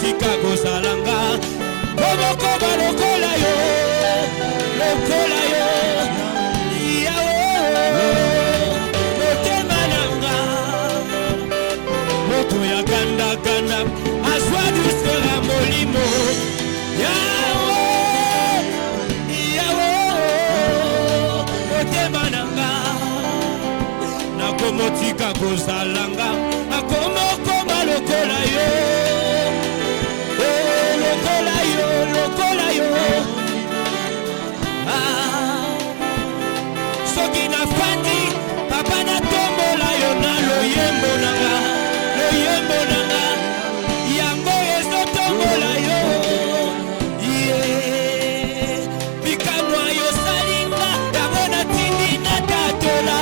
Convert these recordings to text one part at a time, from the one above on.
tika kozalanga Bobokoba lokola yo Yawe motema nanga moto ya ganda ganda azwa dusera molimo Yawe motema nanga nakomotika kozalanga nakomokoma lokola yo lokola yo soki nafandi papa natombola yo na loyembo nanga yango ezotombola yo bikamwa yo salinga yango natindi natatola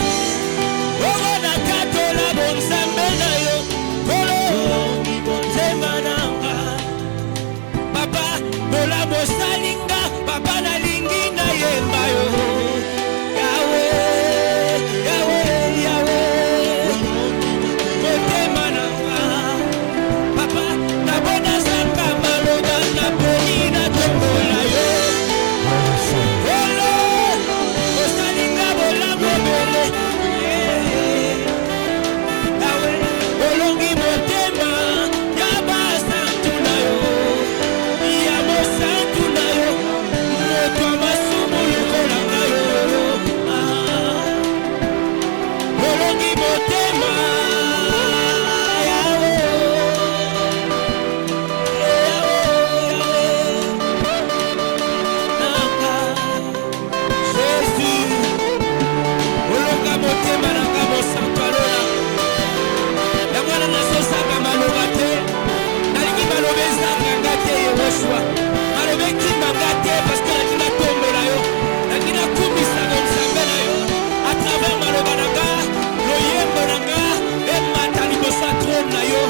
ogo natatola bonzambe na yo kolo bonzema nanga papa bola bosalinga papa nalingi na yemba yo motema nanga papa nabona zanga maloba na poni na tombola yo olo bosalinga bolambo bele yawe olongi motema ya basantu na yo ya mosantu na yo moto masumu lokola na yo olongi motema yawe nanga Jésus olonga motema nanga mosantu alona ya mwana nazosaka maloba te nalingi maloba ezanga nga te Yehoshua maloba ekimanga te paske nalingi natombola yo nalingi nakumisa bonzambe na yo a travers maloba na nga loyembo na nga emata liboso ya trône na yo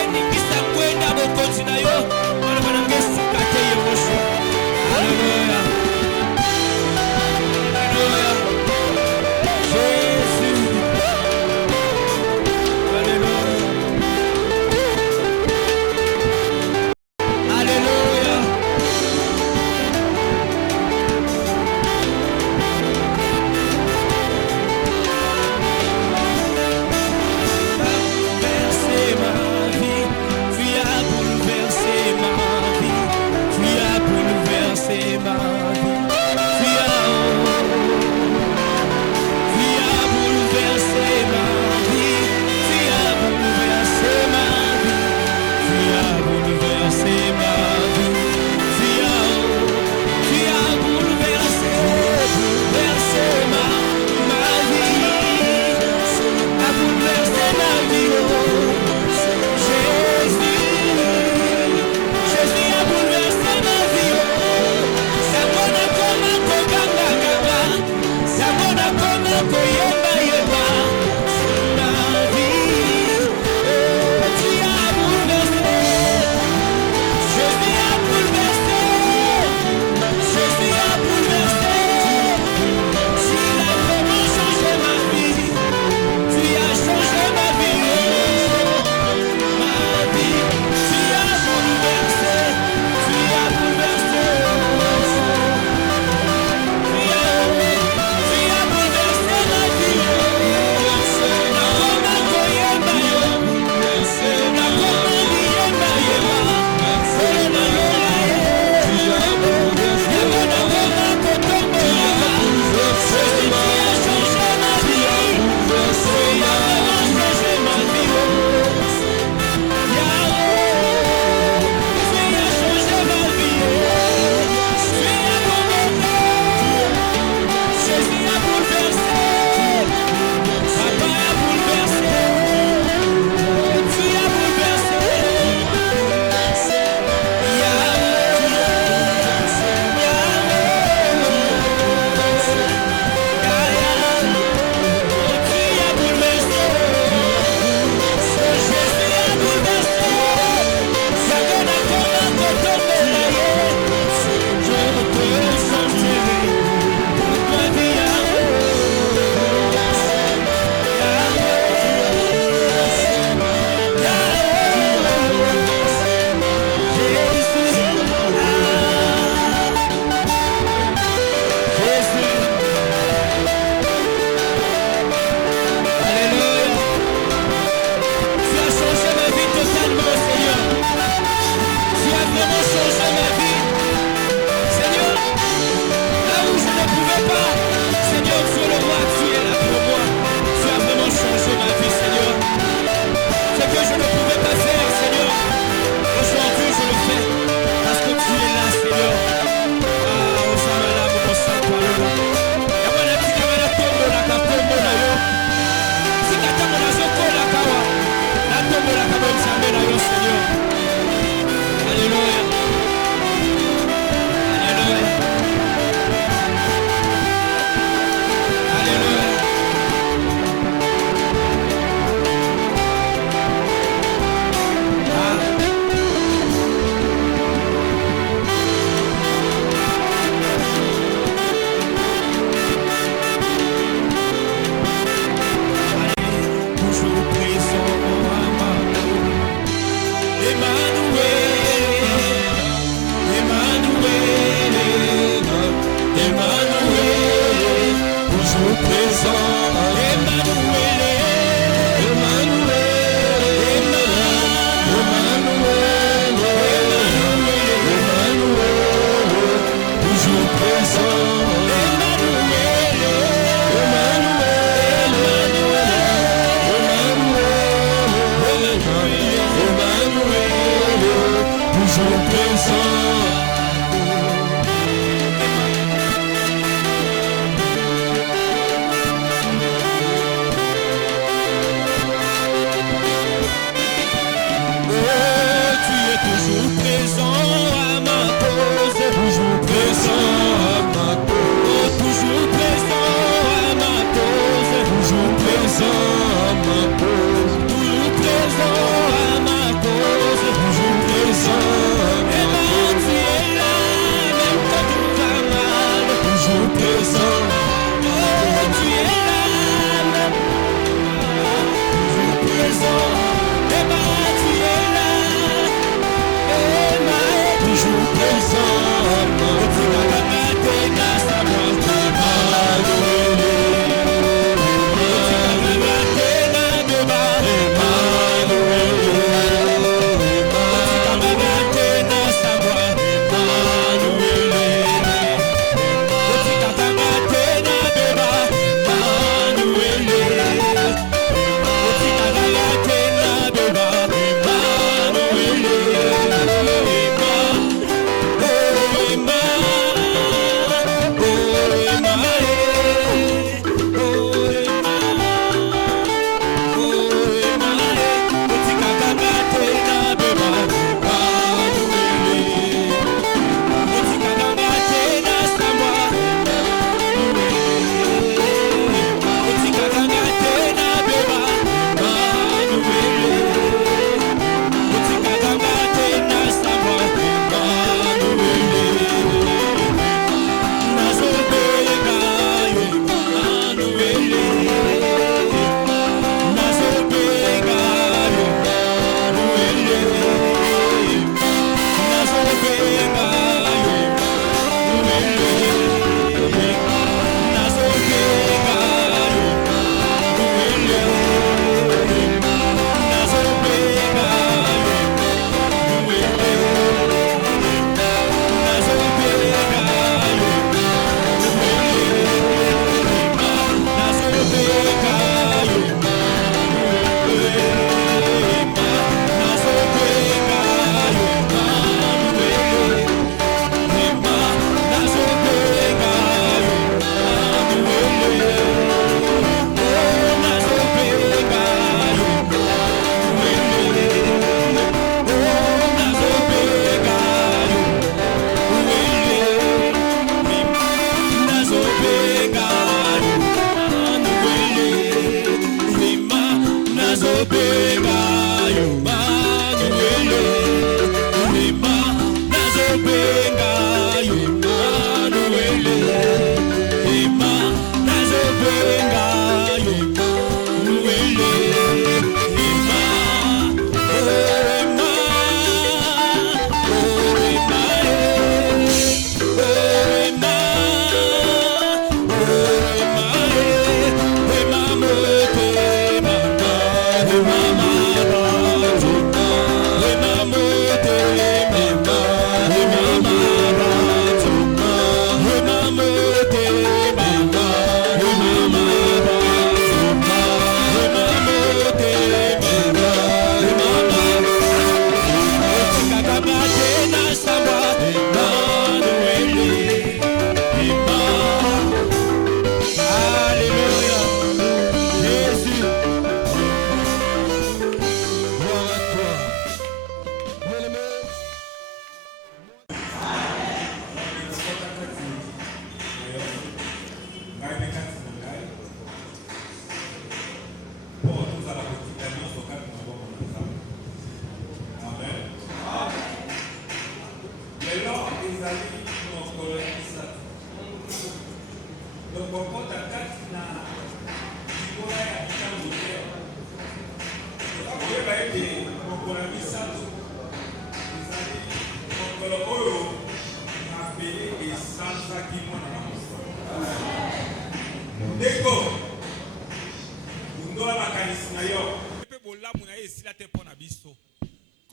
eningisa kwenda bokonzi na yo maloba na nga esika te Yehoshua Alléluia Alléluia Jésus Alléluia Alléluia présent. Tu es là. Est toujours présent.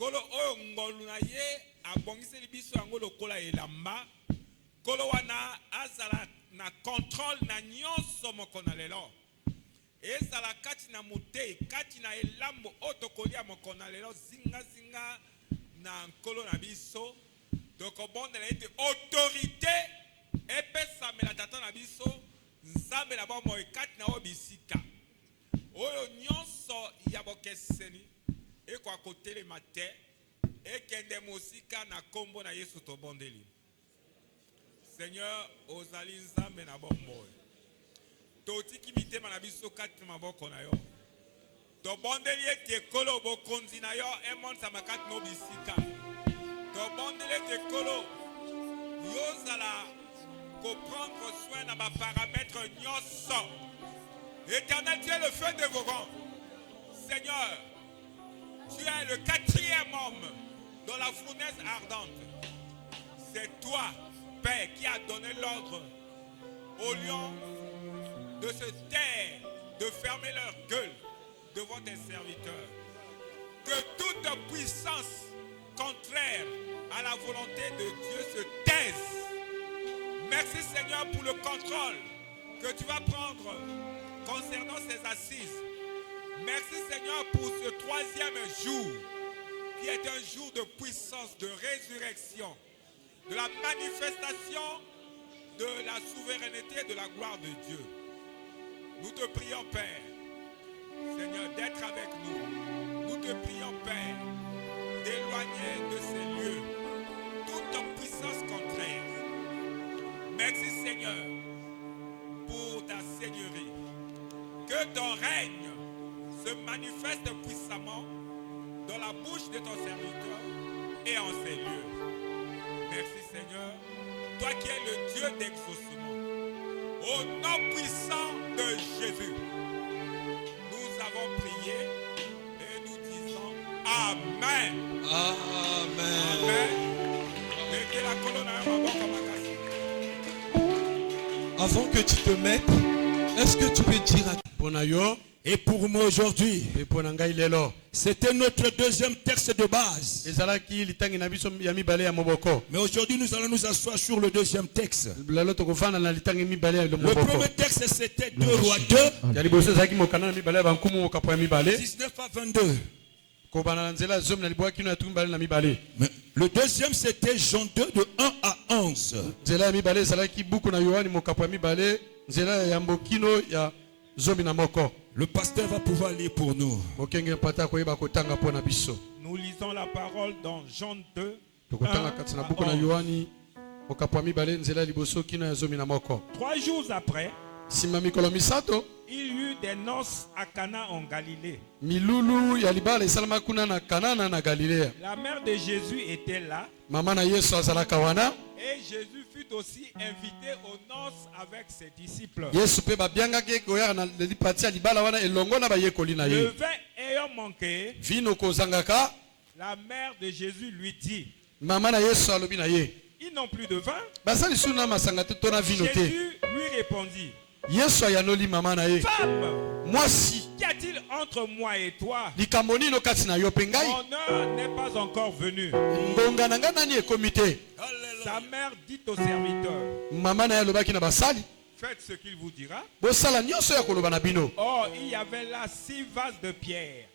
Kolo oyo ngolu na ye abongiseli biso yango lokola elamba. Kolo wana azala na contrôle na nyonso moko na lelo. Ezala kati na mutei, kati na elambo otokolia moko na lelo zinga na nkolo na biso. Doko bondela ete autorité epesa mela tata na biso nzambe na bomo kati na obisika. Oyo nyonso ya bokeseni ekwa kotele mate ekende mosika na kombo na Yesu to bondeli. Seigneur ozali nzambe na bombo. Totiki mitema na biso kati maboko na yo. To bondeli ete kolo bokonzi na yo emonsa makati no bisika. To bondeli ete kolo yozala ko prendre soin na ba paramètres nyoso. Éternel, tu es le feu de vos rangs. Seigneur, tu es le quatrième homme dans la fournaise ardente. C'est toi, Père, qui a donné l'ordre aux lions de se taire, de fermer leur gueule devant tes serviteurs. Que toute puissance contraire à la volonté de Dieu se taise. Merci Seigneur pour le contrôle que tu vas prendre concernant ces assises. Merci Seigneur pour ce troisième jour qui est un jour de puissance, de résurrection, de la manifestation de la souveraineté et de la gloire de Dieu. Nous te prions Père, Seigneur, d'être avec nous. Nous te prions Père, d'éloigner de ces lieux toute puissance contraire. Merci Seigneur pour ta seigneurie. Que ton règne se manifeste puissamment dans la bouche de ton serviteur et en ces lieux. Merci Seigneur, toi qui es le Dieu d'exaucement. Au nom puissant de Jésus, nous avons prié et nous disons Amen. Amen. Amen. Mettez la colonne à un moment comme un Avant que tu te mettes, est-ce que tu peux dire à Ponayo et pour moi aujourd'hui, c'était notre deuxième texte de base. Mais aujourd'hui, nous allons nous asseoir sur le deuxième texte. Le premier texte, c'était 2 Rois 2, 19 à 22. Mais le deuxième, c'était Jean 2, de 1 à 11. Le pasteur va pouvoir lire pour nous. Nous lisons la parole dans Jean 2, 3 jours après, il y eut des noces à Cana en Galilée. La mère de Jésus était là. Et Jésus fut aussi invité aux noces avec ses disciples. Le vin ayant manqué, la mère de Jésus lui dit, ils n'ont plus de vin. Jésus lui répondit, femme, qu'y a-t-il entre moi et toi? Mon heure n'est pas encore venue. Sa mère dit au serviteur, faites ce qu'il vous dira. Or, il y avait là 6 vases de pierre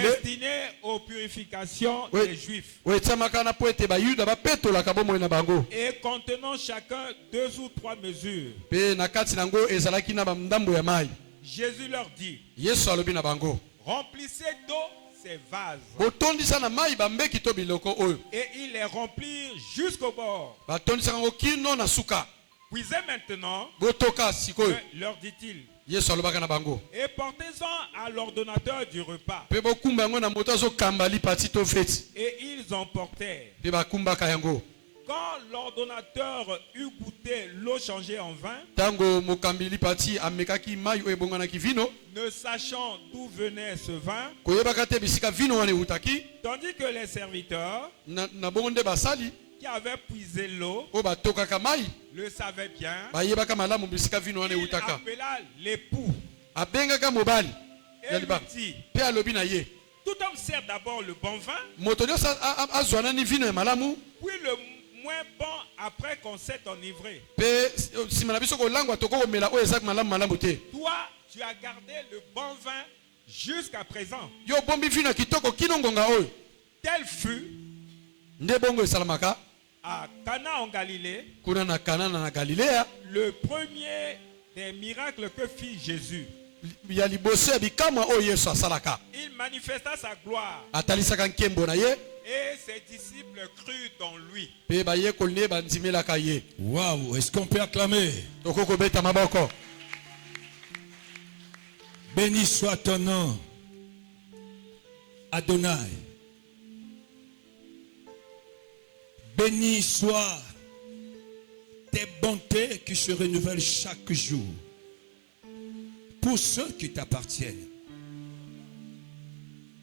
destinés aux purifications des Juifs et contenant chacun 2 ou 3 mesures. Jésus leur dit, remplissez d'eau ces vases. Et ils les remplirent jusqu'au bord. Puisez maintenant, leur dit-il, et portez-en à l'ordonnateur du repas. Et ils emportèrent. Quand l'ordonnateur eut goûté l'eau changée en vin, ne sachant d'où venait ce vin, tandis que les serviteurs qui avaient puisé l'eau le savaient bien, il appela l'époux et lui dit, tout homme sert d'abord le bon vin, puis le moins bon après qu'on s'est enivré. Toi, tu as gardé le bon vin jusqu'à présent. Tel fut à Cana en Galilée le premier des miracles que fit Jésus. Il manifesta sa gloire et ses disciples crurent dans lui. Waouh, est-ce qu'on peut acclamer? Béni soit ton nom, Adonai. Béni soit tes bontés qui se renouvellent chaque jour. pour ceux qui t'appartiennent.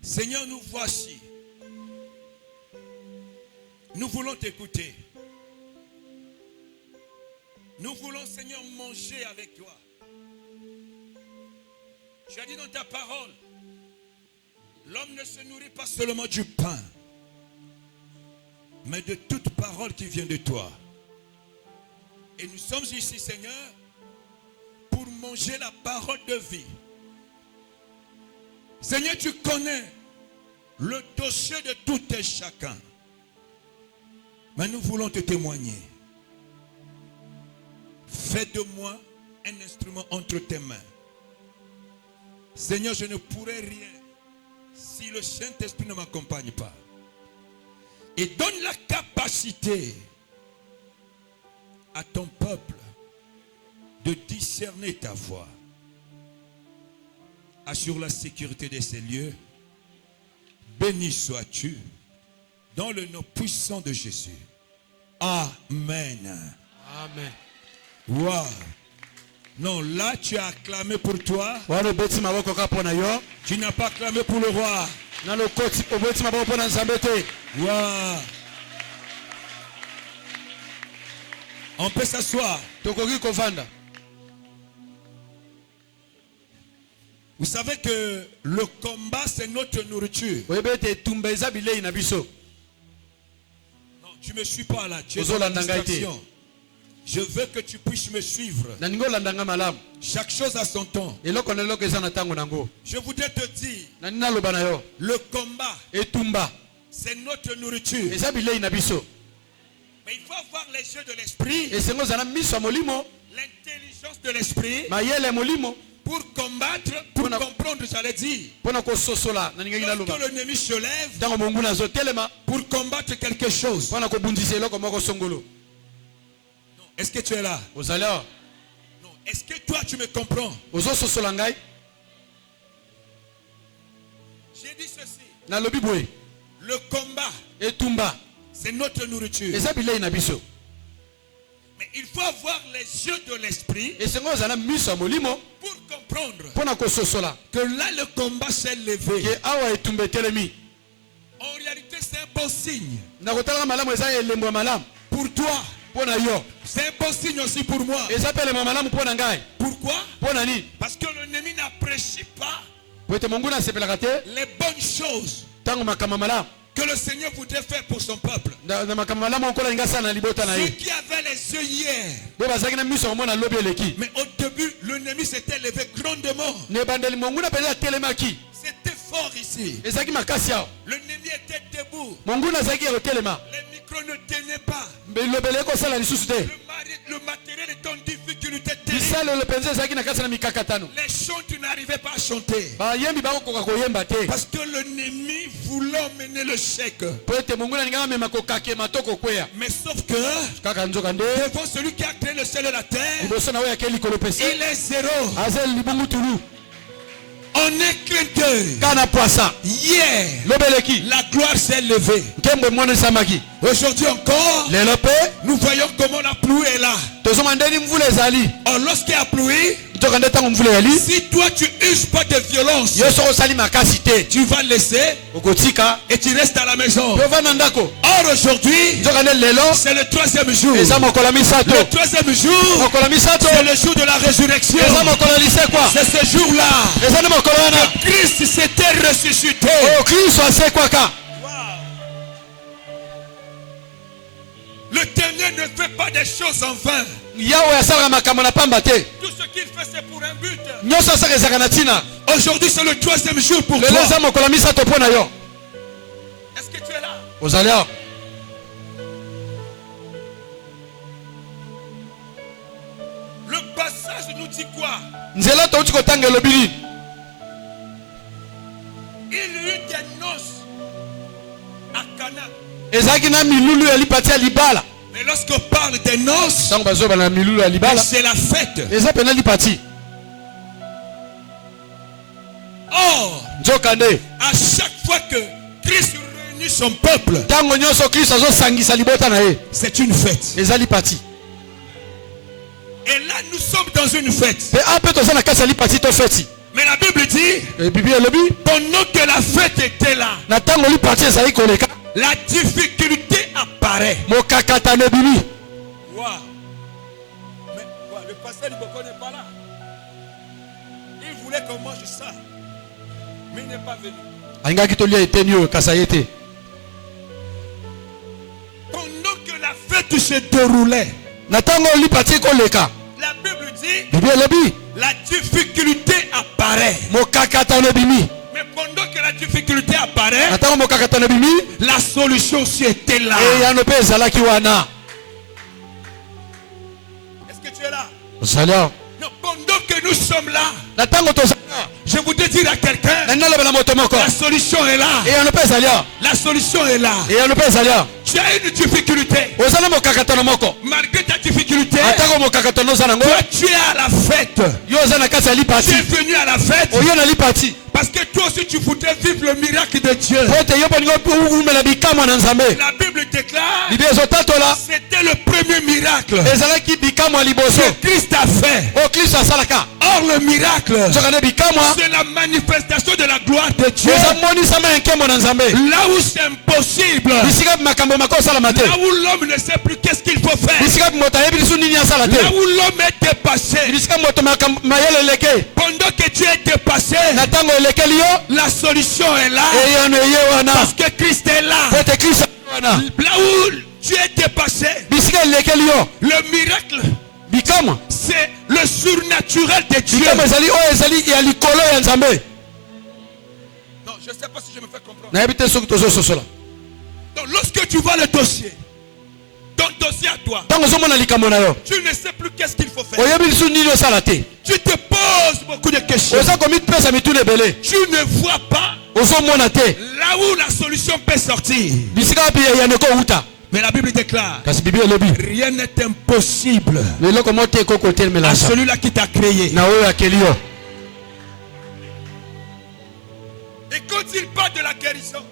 Seigneur, nous voici. Nous voulons t'écouter. Nous voulons, Seigneur, manger avec toi. Tu as dit dans ta parole, l'homme ne se nourrit pas seulement du pain, mais de toute parole qui vient de toi. Et nous sommes ici, Seigneur, pour manger la parole de vie. Seigneur, tu connais le dossier de tout et chacun. Mais nous voulons te témoigner. Fais de moi un instrument entre tes mains. Seigneur, je ne pourrais rien si le Saint-Esprit ne m'accompagne pas. Et donne la capacité à ton peuple de discerner ta voix. Assure la sécurité de ces lieux. Béni sois-tu dans le nom puissant de Jésus. Amen. Amen. Wow. Non, là tu as acclamé pour toi. Tu n'as pas acclamé pour le roi. Wow. On peut s'asseoir. Vous savez que le combat c'est notre nourriture. Non, tu ne me suis pas là. Tu es dans la distraction. Je veux que tu puisses me suivre. Chaque chose a son temps. Je voudrais te dire, le combat, c'est notre nourriture. Mais il faut avoir les yeux de l'esprit, l'intelligence de l'esprit, pour combattre, pour comprendre, j'allais dire. Lorsque l'ennemi se lève, pour combattre quelque chose. Est-ce que tu es là? Non. Est-ce que toi tu me comprends? J'ai dit ceci. Le combat, c'est notre nourriture. Mais il faut avoir les yeux de l'esprit pour comprendre que là le combat s'est levé. En réalité c'est un bon signe. Pour toi. C'est un bon signe aussi pour moi. Pourquoi? Parce que l'ennemi n'apprécie pas les bonnes choses que le Seigneur voudrait faire pour son peuple. Ceux qui avaient les yeux hier, mais au début l'ennemi s'était levé grandement. C'était fort ici. L'ennemi était debout. Les micros ne tenaient pas. Le matériel est en difficulté terrible. Les chants, tu n'arrivais pas à chanter. Parce que l'ennemi voulait mener le chèque. Mais sauf que devant celui qui a créé le ciel et la terre, il est zéro. En un clin d'œil, hier, la gloire s'est levée. Aujourd'hui encore, nous voyons comment la pluie est là. Or, lorsqu'il y a pluie, si toi tu uses pas de violence, tu vas laisser et tu restes à la maison. Or aujourd'hui, c'est le troisième jour. Le troisième jour, c'est le jour de la résurrection. C'est ce jour-là que Christ s'était ressuscité. L'Éternel ne fait pas des choses en vain. Tout ce qu'il fait c'est pour un but. Aujourd'hui c'est le troisième jour pour toi. Est-ce que tu es là? Le passage nous dit quoi? Il y eut des noces à Cana. Mais lorsqu'on parle des noces, c'est la fête. Or, à chaque fois que Christ réunit son peuple, c'est une fête. Et là nous sommes dans dans une fête. Mais Mais la Bible dit, pendant que la fête était là, la difficulté apparaît. Wow. Mais quoi, le pasteur Liboko n'est pas là. Il voulait qu'on mange ça, mais il n'est pas venu. Pendant que la fête se déroulait, la Bible dit, la difficulté apparaît. Mais pendant que la difficulté apparaît, la solution aussi était là. Est-ce que tu es là? Non, pendant que nous sommes là, je voudrais dire à quelqu'un, la solution est là. La solution est là. Tu as une difficulté. Malgré ta difficulté, toi tu es à la fête. Tu es venu à la fête. Parce que toi aussi tu voudrais vivre le miracle de Dieu. La Bible déclare, c'était le premier miracle que Christ a fait. Or le miracle, c'est la manifestation de la gloire de Dieu. Là où c'est impossible, là où l'homme ne sait plus qu'est-ce qu'il faut faire, là où l'homme est dépassé, pendant que tu es dépassé, la solution est là. Parce que Christ est là. Là où tu es dépassé, le miracle, c'est le surnaturel de Dieu. Non, je ne sais pas si je me fais comprendre. Donc lorsque tu vois le dossier, ton dossier à toi, tu ne sais plus qu'est-ce qu'il faut faire. Tu te poses beaucoup de questions. Tu ne vois pas là où la solution peut sortir. Mais la Bible déclare, rien n'est impossible à celui-là qui t'a créé. Et quand il parle de la guérison,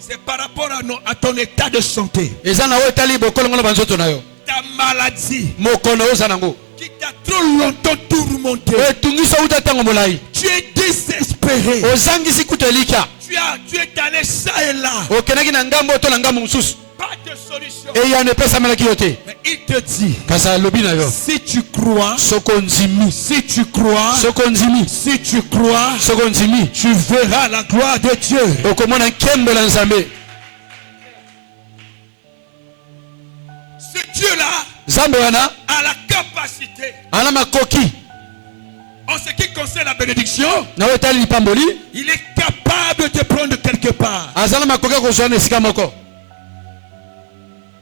c'est par rapport à ton état de santé. Ta maladie qui t'a trop longtemps tourmenté. Tu es désespéré. Tu es allé ça et là. Pas de solution. Mais il te dit, si tu crois, si tu crois, tu verras la gloire de Dieu. Ce Dieu-là a la capacité, en ce qui concerne la bénédiction, il est capable de te prendre quelque part.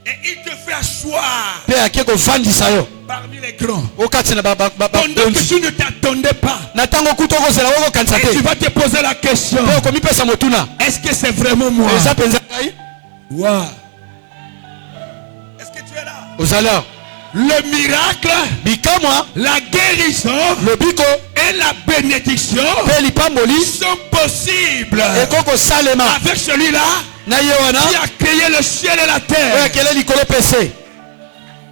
Et il te fait asseoir parmi les grands. Pendant que tu ne t'attendais pas, et tu vas te poser la question, est-ce que c'est vraiment moi? Wow. Est-ce que tu es là? Le miracle, la guérison et la bénédiction sont possibles avec celui-là qui a créé le ciel et la terre.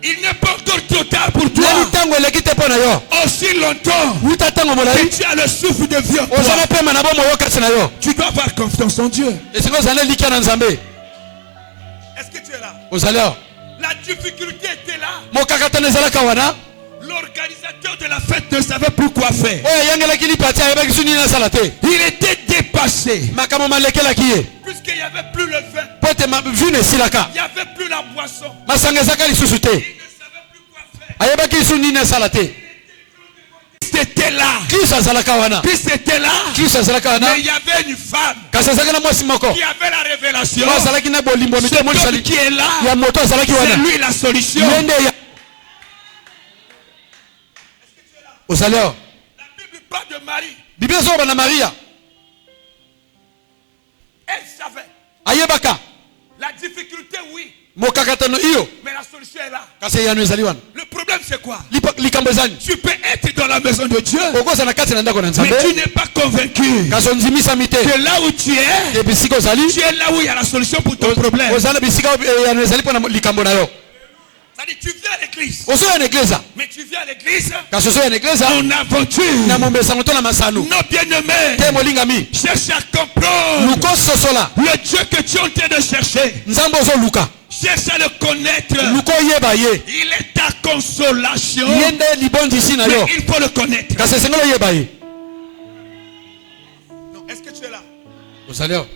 Il n'est pas encore trop tard pour toi. Aussi longtemps que tu as le souffle de vie en toi, tu dois avoir confiance en Dieu. Est-ce que tu es là? La difficulté était là. L'organisateur de la fête ne savait plus quoi faire. Il était dépassé. Puisqu'il n'y avait plus le vin, il n'y avait plus la boisson. Il ne savait plus quoi faire. Christ était là. Christ était là. Mais il y avait une femme qui avait la révélation. Cet homme qui est là, c'est lui la solution. La Bible parle de Marie. Elle savait. La difficulté, oui. Mais la solution est là. Le problème c'est quoi? Tu peux être dans la maison de Dieu, mais tu n'es pas convaincu que là où tu es là où il y a la solution pour ton problème. Ça C'est-à-dire, tu viens à l'église. Oso ya église. Mais tu viens à l'église. Kasoso ya église. En aventure. Na mombesa moto na masano. Non, bien-aimé. Te molingami. Cherche à comprendre. Luko sosola. Le Dieu que tu es en train de chercher. Nzambo zo luka. Cherche à le connaître. Luko yeba ye. Il est ta consolation. Yende libondi sina yo. Mais il faut le connaître. Kasesengolo yeba ye. Non, est-ce que tu es là? Osaleo.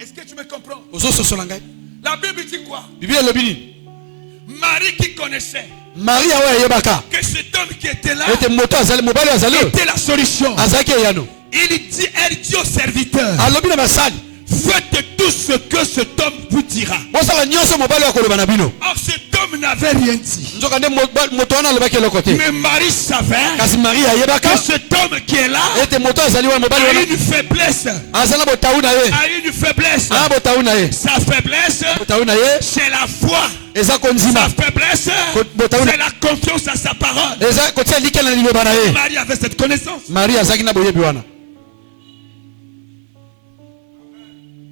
Est-ce que tu me comprends? Oso sosola ngai. La Bible dit quoi? Bibi elobini. Marie qui connaissait Maria wa yebaka. que cet homme qui était là Ete moto azali mobali azali. était la solution. Azaki yano. Elle dit au serviteur, Alobi na basali. faites tout ce que cet homme vous dira. Bosala nyonso mobali wa koloba na bino. Or cet homme n'avait rien dit. Nzoka nde moto wana alobaki eloko te. Mais Marie savait Kasi Maria yebaka. que cet homme qui est là Ete moto azali wa mobali a wana. une faiblesse. Azala botaou na ye. A une faiblesse. Ah botaou na ye. Sa faiblesse, Botaou na ye. c'est la foi. Eza konzima. Sa faiblesse, c'est la confiance à sa parole. Eza kotia likel na liloba na ye. Marie avait cette connaissance. Maria azaki na boyebi wana.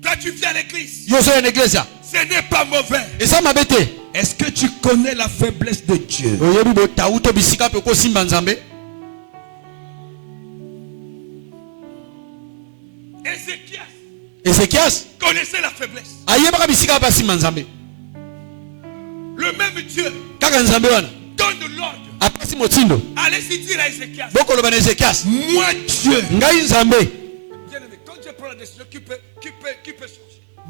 Quand tu viens à l'église, Yoso ya église. ce n'est pas mauvais. Eza mabete. Est-ce que tu connais la faiblesse de Dieu? Oyebi botaou to bisika pe ko simba nzambe. Ézéchias Connaissez la faiblesse. ayebaka bisika pa simba nzambe. Le même Dieu Kaka nzambe wana. donne l'ordre. Apasi motindo. Allez-y dire à Ézéchias. Bokoloba na Ézéchias. Moi Dieu. Ngai nzambe. Bien-aimé, quand Dieu prend la décision, qui peut changer?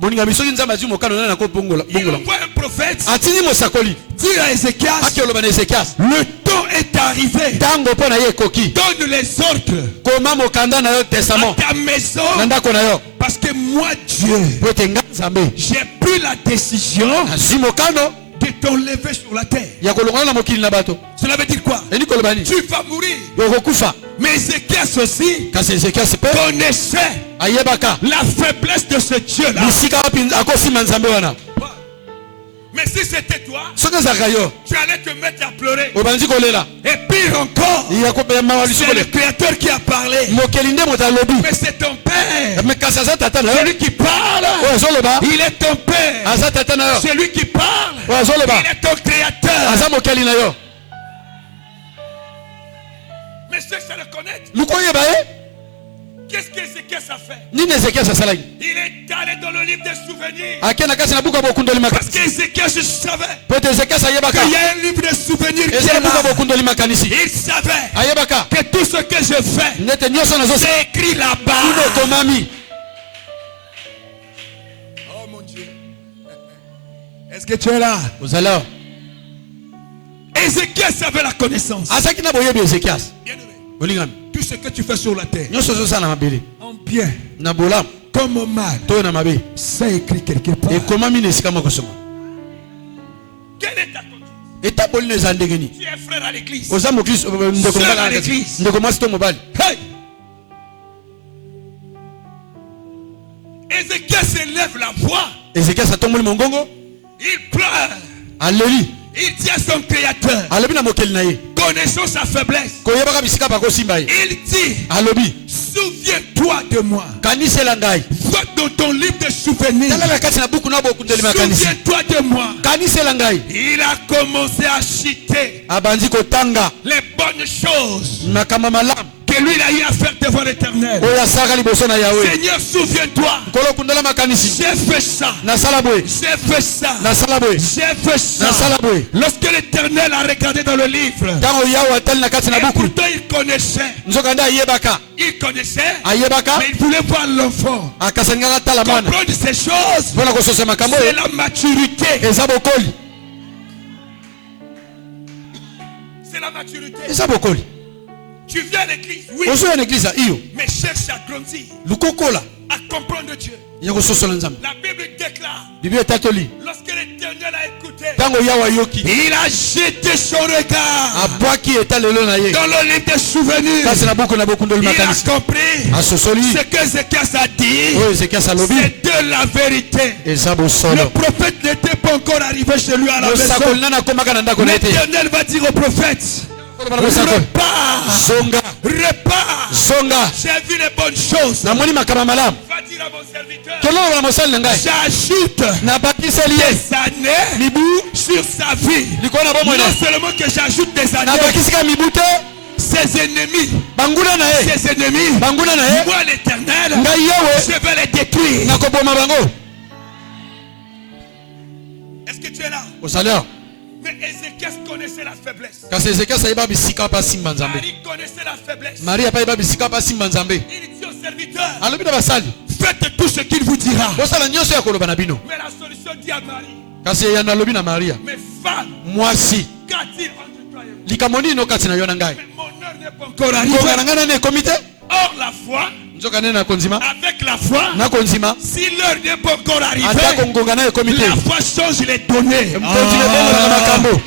Boninga misoki nzambe azwi mokano na ko bongola. Il envoie un prophète. Atini mosakoli. Dire à Ézéchias. Akoloba na Ézéchias. Le temps est arrivé. Tango po na ye koki. Donne les ordres Koma mokanda na yo testament. à ta maison. Na ndako na yo. Parce que moi Dieu, Pote nga nzambe. j'ai pris la décision Azwi mokano de t'enlever sur la terre. ya kolongola na mokili na bato. Cela veut dire quoi? Eni koloba ni. Tu vas mourir. Okokufa. Mais Ézéchias aussi Kasi Ézéchias pe connaissait ayebaka. la faiblesse de ce Dieu-là. Bisika wapi akosimba nzambe wana. Mais si c'était toi, Soki ezalaka yo. tu allais te mettre à pleurer. Obandi kolela. Et pire encore, Ya kopela mawa c'est lisuko le le. Créateur qui a parlé. Mokeli nde moto alobi. Mais c'est ton Père. Mais kasi aza tata na yo. Celui qui parle, Oyo azoloba. il est ton Père. Aza tata na yo. Celui qui parle, Oyo azoloba. il est ton Créateur. Aza mokeli na yo. Mais cherche à le connaître. Lukoyeba ye. Qu'est-ce qu'Ézéchias a fait? Nini Ézéchias asalaki. Il est allé dans le livre des souvenirs. Akena kasi na buka bokundoli Parce makanisi. qu'Ézéchias savait Pote Ézéchias ayebaka. qu'il y a un livre de souvenirs qui Eza est na buka là. bokundoli makanisi. Il savait Ayebaka. que tout ce que je fais, Nete nyonso nazo c'est écrit Ino là-bas. komami. Oh mon Dieu. Est-ce que tu es là? Ozala. Ézéchias avait la connaissance. Asaki na boyebi Ézéchias. Bien-aimé, Olingami. tout ce que tu fais sur la terre, Nyonso zo sana mabele. en bien Na bolam. comme en mal, To na mabe. c'est écrit quelque part. E komami na esika moko soma. Quelle est ta conduite? Eta bolina eza ndenge nini. Tu es frère à l'église. Oza mokristo ndeko Sœur à mobali. l'église. Ndeko mwasi to mobali. Hey! Ézéchias élève la voix. Ézéchias atomboli mongongo. Il pleure. Aleli. Il dit à son créateur, Alobi na mokeli na ye. connaissons sa faiblesse. Koyebaka bisika bakosimba ye. Il dit, Alobi. souviens-toi de moi. Kanisela ngai. Va dans ton livre de souvenirs. Tala na kati na buku na bokundeli makanisi. Souviens-toi de moi. Kanisela ngai. Il a commencé à citer Abandi kotanga les bonnes choses makambo malamu que lui il a eu à faire devant l'Éternel. oyo asalaka liboso na Yawe. Seigneur, souviens-toi. Nkolo kundela makanisi. J'ai fait ça. Nasala boye. J'ai fait ça. Nasala boye. J'ai fait ça. Nasala boye. Lorsque l'Éternel a regardé dans le livre, Ntango Yawe atali na kati na et buku. pourtant il connaissait. Nzoka nde ayebaka. Il connaissait. Ayebaka. Mais il voulait voir l'enfant. Akasangaka tala mwana. Comprendre ces choses. Mpona kososa makambo C'est oyo. la maturité. Eza bokoli. C'est la maturité. Eza bokoli. Tu viens à l'église, oui. Ozoya na eglize iyo. Mais cherche à grandir, Lukokola. à comprendre Dieu. Ya kososola nzambe. La Bible déclare, Biblia etatoli. lorsque l'Éternel a écouté, Ntango Yawe ayoki. il a jeté son regard Abwaki etalelo na ye. dans le livre des souvenirs. Kasi na buku na bokundoli Il a makanisi. compris Asosoli. ce que Ézéchias a dit. Oyo Ézéchias alobi. C'est de la vérité. Eza Le bosolo. prophète n'était pas encore arrivé chez lui à la Mosakoli maison. nani akomaka na ndako na ye te. L'Éternel va dire au prophète, repars, Zonga. repars zonga j'ai vu les bonnes choses. namoni makambo malamu Va dire à mon serviteur, keloko na mosali na ngai j'ajoute nabakiseli ye des années mibu sur sa vie. likolo na bomoi Non na seulement que j'ajoute des années, nabakisika mibu te ses ennemis, banguna na ye ses ennemis, banguna na ye moi l'Éternel, ngai yewe je vais les détruire. nakoboma bango. Est-ce que tu es là? ozali awa Mais Ézéchias connaissait la faiblesse. kasi ezekiasi ayeba bisika mpe asimba nzambe Marie connaissait la faiblesse. maria mpe ayeba bisika mpe asimba nzambe Il dit aux serviteurs, alobi na basali faites tout ce qu'il vous dira. bosala nyonso ya koloba na bino Mais la solution dit à Marie, kasi eyano alobi na maria mais femme, mwasi qu'a-t-il entre toi et moi? likambo nini okati na yo na ngai Mais mon heure n'est pas encore arrivée. ngonga na ngai nani ekomi te Or la foi, nzoka nini nakondima avec la foi, nakondima si l'heure n'est pas encore arrivée, atako ngonga na ekomi te la foi change les données. mkonzi ebongolaka makambo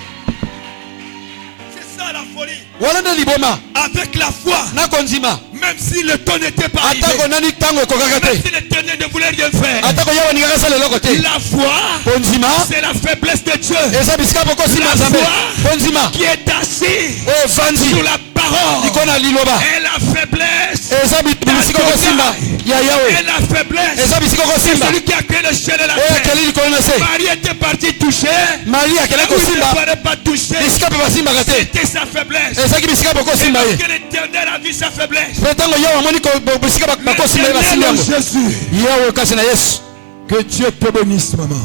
C'est ça la folie. wana nde liboma Avec la foi, nakondima même si le temps n'était pas arrivé, atako nani ntango ekokaka même te si l'Éternel ne voulait rien faire, atako yawa ningaka sala eloko te la foi, kondima c'est la faiblesse de Dieu eza bisika mpo kosimba La nzambe foi. kondima qui est assis oyo efandi sur la parole. liko na liloba Et la faiblesse, eza bisika kosimba ya yawe et la faiblesse, eza bisika c'est kosimba celui qui a créé le ciel et la oyo terre. akeli likolo na se Marie était partie toucher, maria akeli là où il ne kosimba fallait pas toucher, bisika mpe basimbaka te c'était sa faiblesse. ezalaki bisika mpo Et kosimba ye lorsque l'Éternel a vu sa faiblesse, mpe ntango yawe amoni bisika bakosimba ye basimba yango Jésus, yawe kasi na yesu que Dieu te bénisse, maman.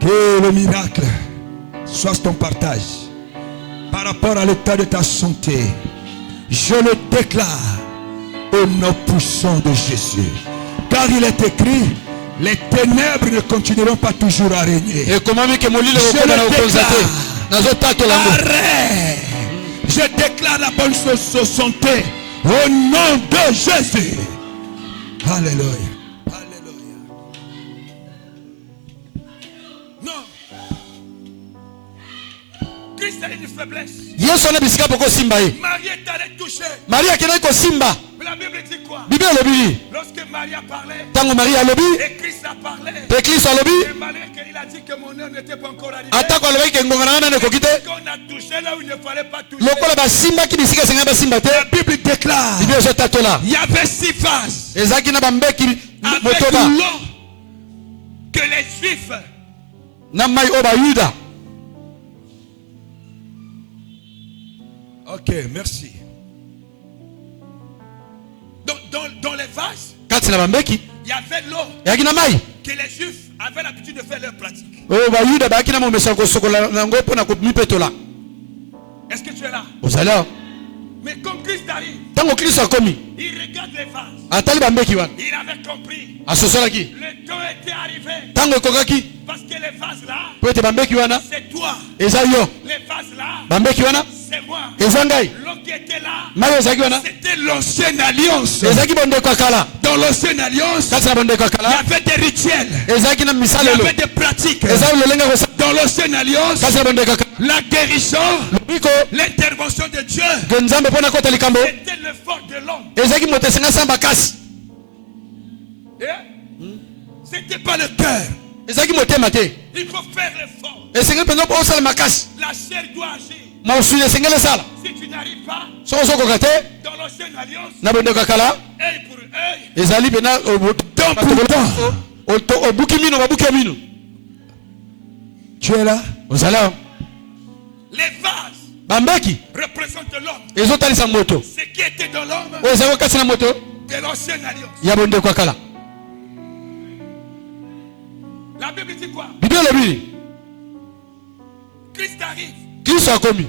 Que le miracle soit ton partage par rapport à l'état de ta santé. Je le déclare au nom puissant de Jésus. Car il est écrit, les ténèbres ne continueront pas toujours à régner. ekomami ke molilo okona na okonza te nazotatola yango Arrête. Je déclare la bonne santé au nom de Jésus. Alléluia. Alléluia. Non. Christ a une faiblesse. yesu ana bisika mpo kosimba ye Marie est allée toucher. maria akendaki kosimba Mais la Bible dit quoi? bible alobi nini Lorsque Marie a parlé ntango maria alobi et Christ a parlé, mpe kristo alobi et malgré qu'il a dit que mon heure n'était pas encore arrivée, atako alobaki ke ngonga na ngai nani ekoki te qu'on a touché là où il ne fallait pas toucher. lokola basimbaki bisika esengeli basimba te La Bible déclare, bible ezotatola il y avait 6 phases ezalaki na bambeki avec motoba l'eau que les Juifs na mai oyo bayuda. Ok, merci. Dans les vases, kati na bambeki il y avait l'eau eyaki na mai que les Juifs avaient l'habitude de faire leur pratique. oyo bayuda bayaki na momesano kosokola nango mpo na komipetola. Est-ce que tu es là? ozali awa Mais quand Christ arrive, ntango kristo akomi il regarde les vases. atali bambeki wana Il avait compris. asosolaki Le temps était arrivé. ntango ekokaki Parce que les vases là, mpo ete bambeki wana c'est toi. eza yo, Les vases là, bambeki wana c'est moi. eza ngai, L'eau qui était là, mai oyo ezalaki wana c'était l'ancienne alliance. ezalaki bondeko ya kala. Dans l'ancienne alliance, kati na bondeko ya il y kala avait des rituels. ezalaki na Il y misalelo, avait des pratiques. eza lolenge kosala Dans l'ancienne alliance, kati na bondeko ya kala. la guérison, lobiko l'intervention de Dieu, ke nzambe mpo na kota likambo c'était l'effort de l'homme. ezalaki moto esenga samba kasi, C'était pas le cœur. ezalaki motema te, Il faut faire l'effort. esengeli mpenza mpo osala makasi, La chair doit agir. mosuni esengeli esala. Si tu n'arrives pas, soko ozokoka te dans l'ancienne alliance, na bondeko ya kala œil pour œil, ezali mpena obuki mino babuki ya mino. tu es là. ozali awa Les vases bambeki représentent l'homme. ezotalisa moto Ce qui était dans l'homme oyo ezalaki kati na moto de l'ancienne alliance. ya bondeko ya kala. La Bible dit quoi? bible elobi nini? Christ arrive kristo akomi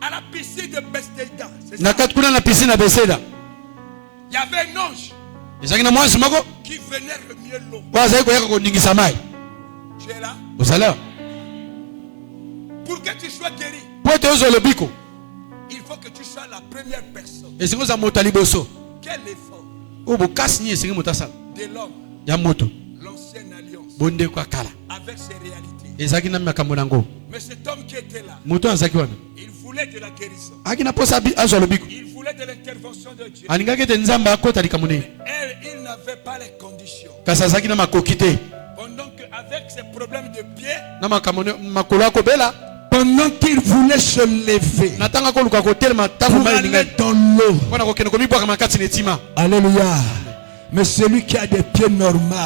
à la piscine de Bethesda. C'est na ça? kati kuna na pisine ya beseda, Il y avait un ange ezalaki na mwasi moko qui venait remuer l'eau. oyo azalaki koyaka koningisa mai. Tu es là? ozali awa Pour que tu sois guéri, mpo ete ozwa lobiko il faut que tu sois la première personne. esengi ozala moto ya liboso Quel effort oyo bokasi nini esengi moto asala de l'homme, ya moto l'ancienne alliance, bondeko ya kala avec ses réalités. ezalaki na makambo nango. Mais cet homme qui était là, moto oyo azalaki wana il voulait de la guérison. ayaki na mposa azwa lobiko, Il voulait de l'intervention de Dieu. alingaki ete nzambe akota likambo nini, Il n'avait pas les conditions. kasi azalaki na makoki te Pendant qu'avec ses problèmes de pied, na makambo makolo akobela pendant qu'il voulait se lever pour aller dans l'eau. Alléluia. Mais celui qui a des pieds normaux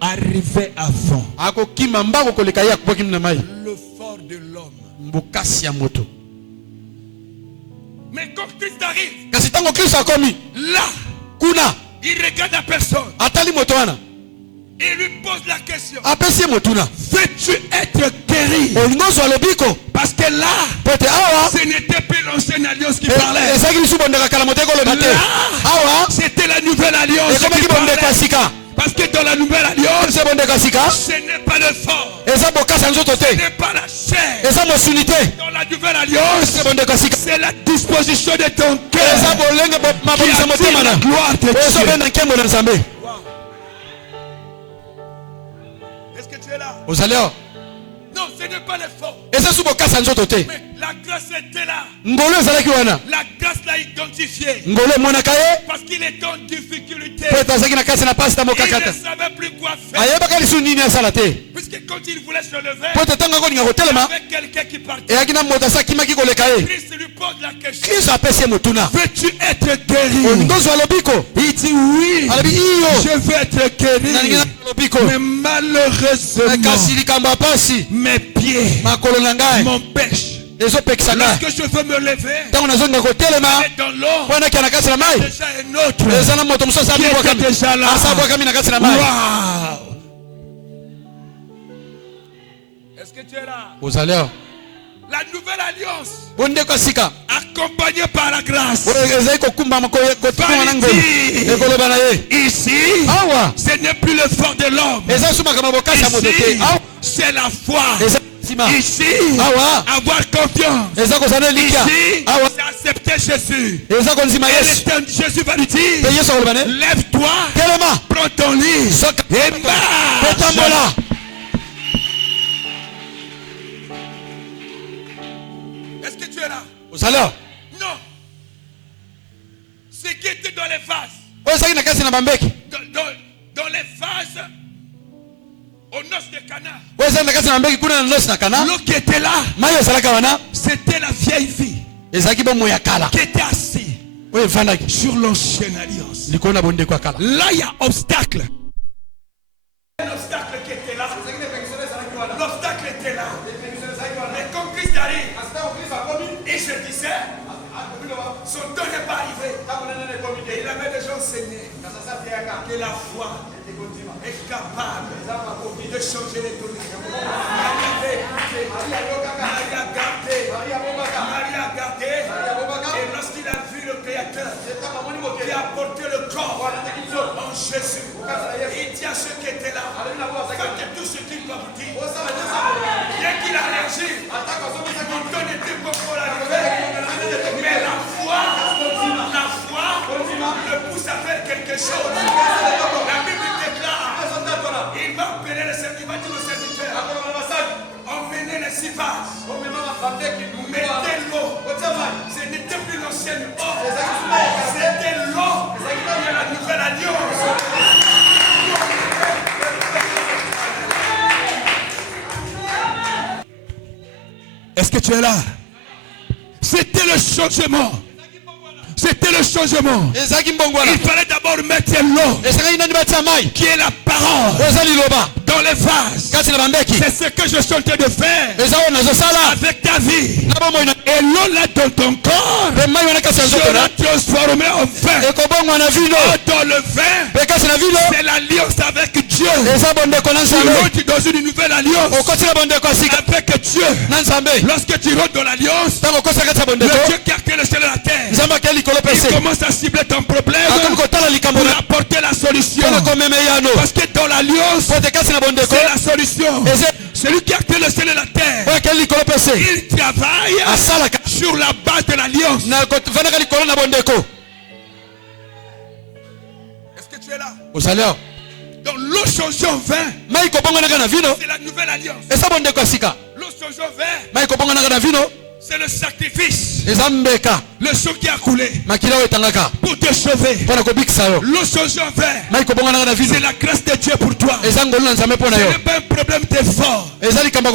arrivait avant. Le fort de l'homme. Mais quand Christ arrive, là, il regarde la personne. Il lui pose la question. Veux-tu être guéri? Parce que là, ce n'était plus l'ancienne alliance qui parlait. Là, c'était la nouvelle alliance qui parlait. Parce que dans la nouvelle alliance, ce n'est pas le fort, ce n'est pas la chair. Dans la nouvelle alliance, c'est la disposition de ton cœur qui attire la gloire de Dieu. Est-ce que tu es là? Non, ce n'est pas l'effort. Mais la grâce était là. La grâce l'a identifié. Parce qu'il était en difficulté. Il ne savait plus quoi faire. Puisque quand il voulait se lever, il y avait quelqu'un qui partait. Christ lui pose la question. Veux-tu être guéri? Il dit oui. Je veux être guéri. Mais malheureusement, mes pieds m'empêchent. Lorsque je veux me lever, aller dans l'eau, déjà un autre qui était déjà là. Wow. Est-ce que tu es là? La nouvelle alliance, accompagnée par la grâce, ici, ce n'est plus le fort de l'homme. Ici, c'est la foi. Ici, avoir confiance. Ici, c'est accepter Jésus. Et Jésus va lui dire, lève-toi, prends ton lit et marche. Est-ce que tu es là? Non. Ce qui était dans les vases. Dans les vases aux noces de Cana. L'eau qui était là, c'était la vieille vie qui était assise sur l'ancienne alliance. Là, il y a obstacle. L'obstacle qui était là. L'obstacle était là. Mais quand Christ arrive, il se disait, son temps n'est pas arrivé. Et il avait déjà enseigné que la foi est capable de changer les données. Marie a gardé. Et lorsqu'il a vu le Créateur qui a porté le corps en Jésus, il dit à ceux qui étaient là, faites tout ce qu'il doit vous dire. Dès qu'il a réagi, mon temps n'était pas encore arrivé. Mais la foi le pousse à faire quelque chose. La Bible déclare, il va appeler le serviteur, il va dire au serviteur, emmenez les 6 vases, mettez l'eau. Ce n'était plus l'ancienne eau, c'était l'eau de la nouvelle alliance. Est-ce que tu es là? C'était le changement. C'était le changement. Il fallait d'abord mettre l'eau, qui est la parole, dans les vases. C'est ce que je suis en train de faire avec ta vie. Et l'eau là dans ton corps sera transformée en vin. Dans le vin, c'est l'alliance avec Dieu. Tu rentres dans une nouvelle alliance avec Dieu. Lorsque tu rentres dans l'alliance, le Dieu qui a créé le ciel et la terre, il commence à cibler ton problème pour apporter la solution. Parce que dans l'alliance, c'est la solution. Celui qui a créé le ciel et la terre, il travaille sur la base de l'alliance. Est-ce que tu es là? Donc l'eau changée en vin, c'est la nouvelle alliance. L'eau changée en vin, C'est le sacrifice. Le sang qui a coulé pour te sauver. L'eau change en verre. C'est la grâce de Dieu pour toi. Ce n'est pas un problème d'effort. Ce n'est pas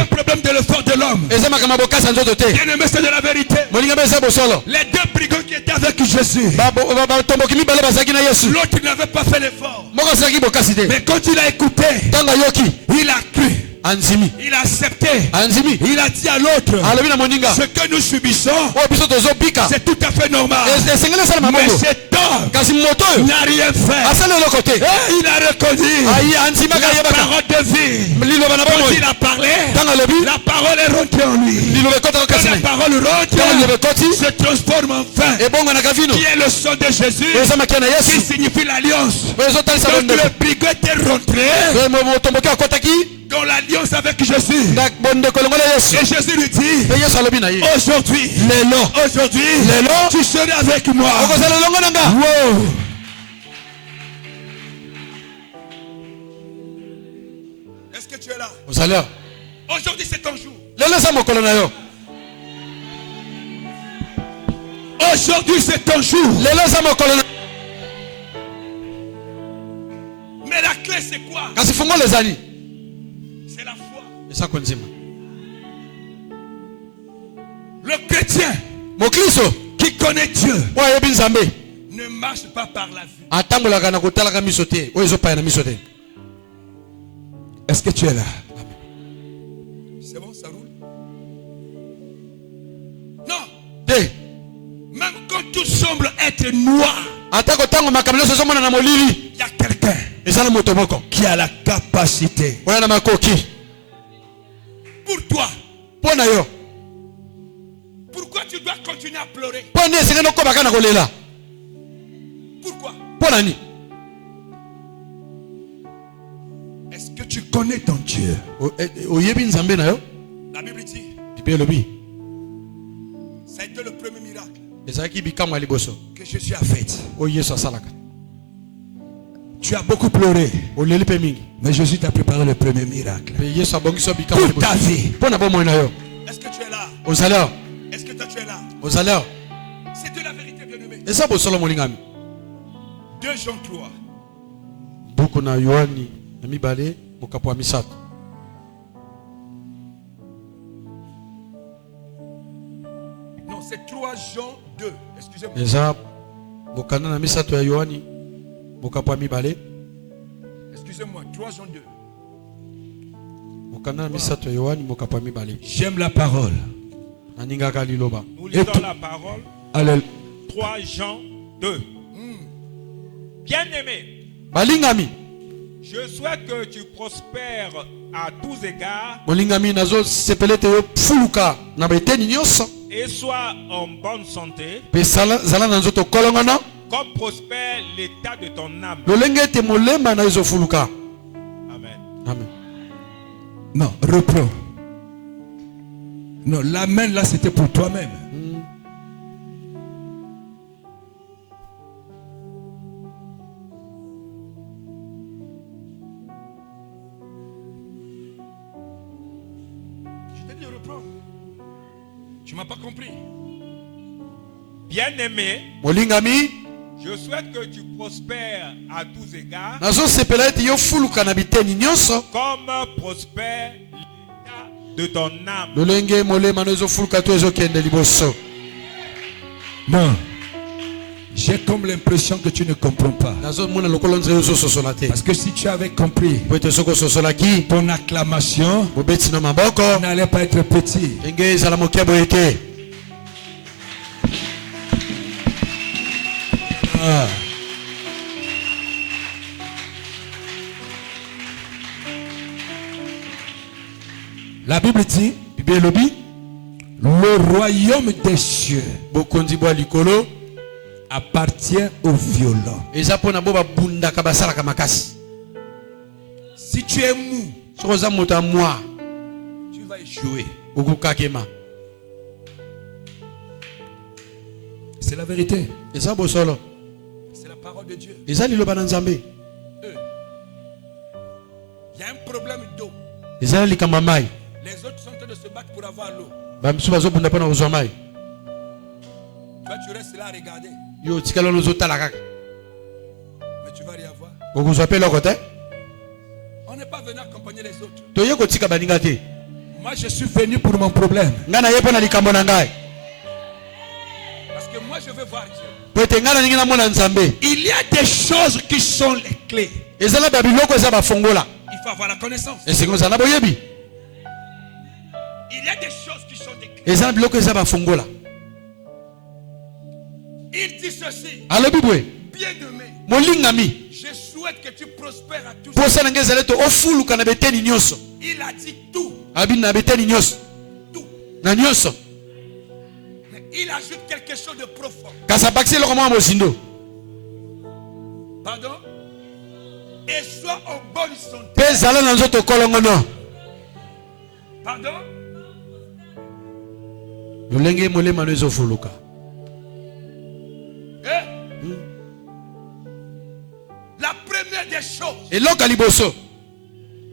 un problème de l'effort de l'homme. Bien-aimé, c'est de la vérité. Les deux brigands qui étaient avec Jésus, l'autre n'avait pas fait l'effort. Mais quand il a écouté, il a cru. Il a accepté. Il a dit à l'autre, ce que nous subissons, c'est tout à fait normal. Mais cet homme n'a rien fait. Et il a reconnu la parole de vie. Quand il a parlé, la parole est rentrée en lui. Quand la parole rentre, se transforme en vin, qui est le sang de Jésus, qui signifie l'alliance. Donc le brigand était rentré dans l'alliance avec Jésus. Et Jésus lui dit, aujourd'hui, tu seras avec moi. Wow. Est-ce que tu es là? Aujourd'hui c'est ton jour. Aujourd'hui c'est ton jour. Mais la clé c'est quoi? C'est la foi. Le chrétien qui connaît Dieu ne marche pas par la vue. Est-ce que tu es là? C'est bon, ça roule? Non. Même quand tout semble être noir, il y a quelqu'un qui a la capacité. Pour toi. Pourquoi tu dois continuer à pleurer? Pourquoi? Est-ce que tu connais ton Dieu? La Bible dit, ça a été le premier miracle que Jésus a fait. Tu as beaucoup pleuré, mais Jésus t'a préparé le premier miracle pour ta vie. Est-ce que tu es là? Est-ce que toi tu es là? C'est de la vérité, bien-aimé. 2 Jean 3. Non, c'est 3 Jean 2. Excusez-moi. Excusez-moi, 3 Jean 2. J'aime la parole. Nous lisons la parole. Alléluia. 3 Jean 2. Bien-aimé, je souhaite que tu prospères à tous égards et sois en bonne santé, comme prospère l'état de ton âme. Amen. Amen. Non, reprends. Non, l'amen là c'était pour toi-même. Je t'ai dit reprends. Tu m'as pas compris. Bien-aimé, je souhaite que tu prospères à tous égards, comme prospère de ton âme. Non. J'ai comme l'impression que tu ne comprends pas. Parce que si tu avais compris, ton acclamation n'allait pas être petit. Ah. La Bible dit, le royaume des cieux appartient aux violents. Si tu es mou, tu vas échouer. C'est la vérité. C'est la parole de Dieu. Il y a un problème d'eau. Les autres sont en train de se battre pour avoir l'eau. Toi, tu restes là à regarder. Mais tu vas rien voir. On n'est pas venu accompagner les autres. Moi, je suis venu pour mon problème. Parce que moi, je veux voir Dieu. Il y a des choses qui sont les clés. Il faut avoir la connaissance. Il y a des choses qui sont des clés. Il dit ceci. Bien-aimé, je souhaite que tu prospères à tous. Il a dit tout. Tout. Mais il ajoute quelque chose de profond. Pardon? Et sois en bonne santé. Pardon? La première des choses,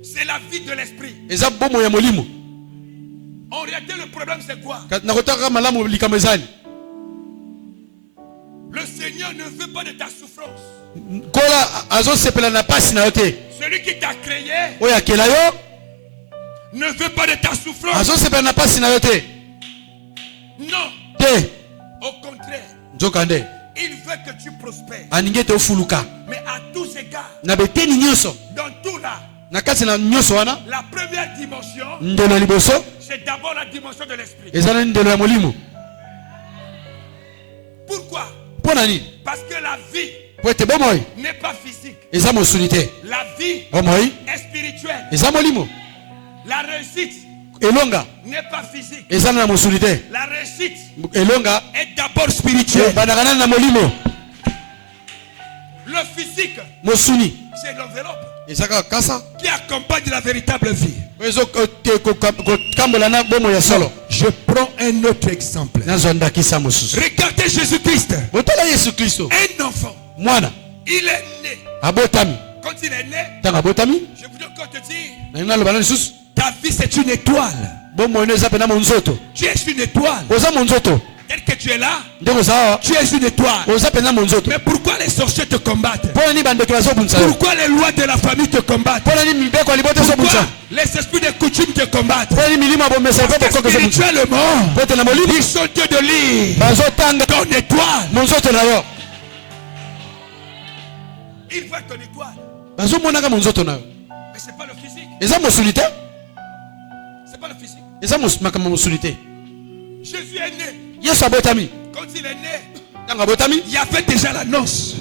c'est la vie de l'esprit. En réalité, le problème c'est quoi? Le Seigneur ne veut pas de ta souffrance. Celui qui t'a créé ne veut pas de ta souffrance. Non. Au contraire. Il veut que tu prospères. Mais à tous égards. Dans tout là. La première dimension, c'est d'abord la dimension de l'esprit. Pourquoi? Parce que la vie n'est pas physique. La vie est spirituelle. La réussite n'est pas physique. La réussite est d'abord spirituelle. Le physique, c'est l'enveloppe qui accompagne la véritable vie. Je prends un autre exemple. Regardez Jésus-Christ. Un enfant. Il est né. Quand il est né, je voudrais encore te dire, ta vie c'est une étoile. Tu es une étoile. Dès que tu es là, tu es une étoile. Mais pourquoi les sorciers te combattent? Pourquoi les lois de la famille te combattent? Pourquoi les esprits de coutume te combattent? Parce que spirituellement, ils sont Dieu de lire ton étoile. Il voit ton étoile. Mais ce n'est pas le physique. C'est pas le physique. Jésus est né. Quand il est né, il y avait déjà l'annonce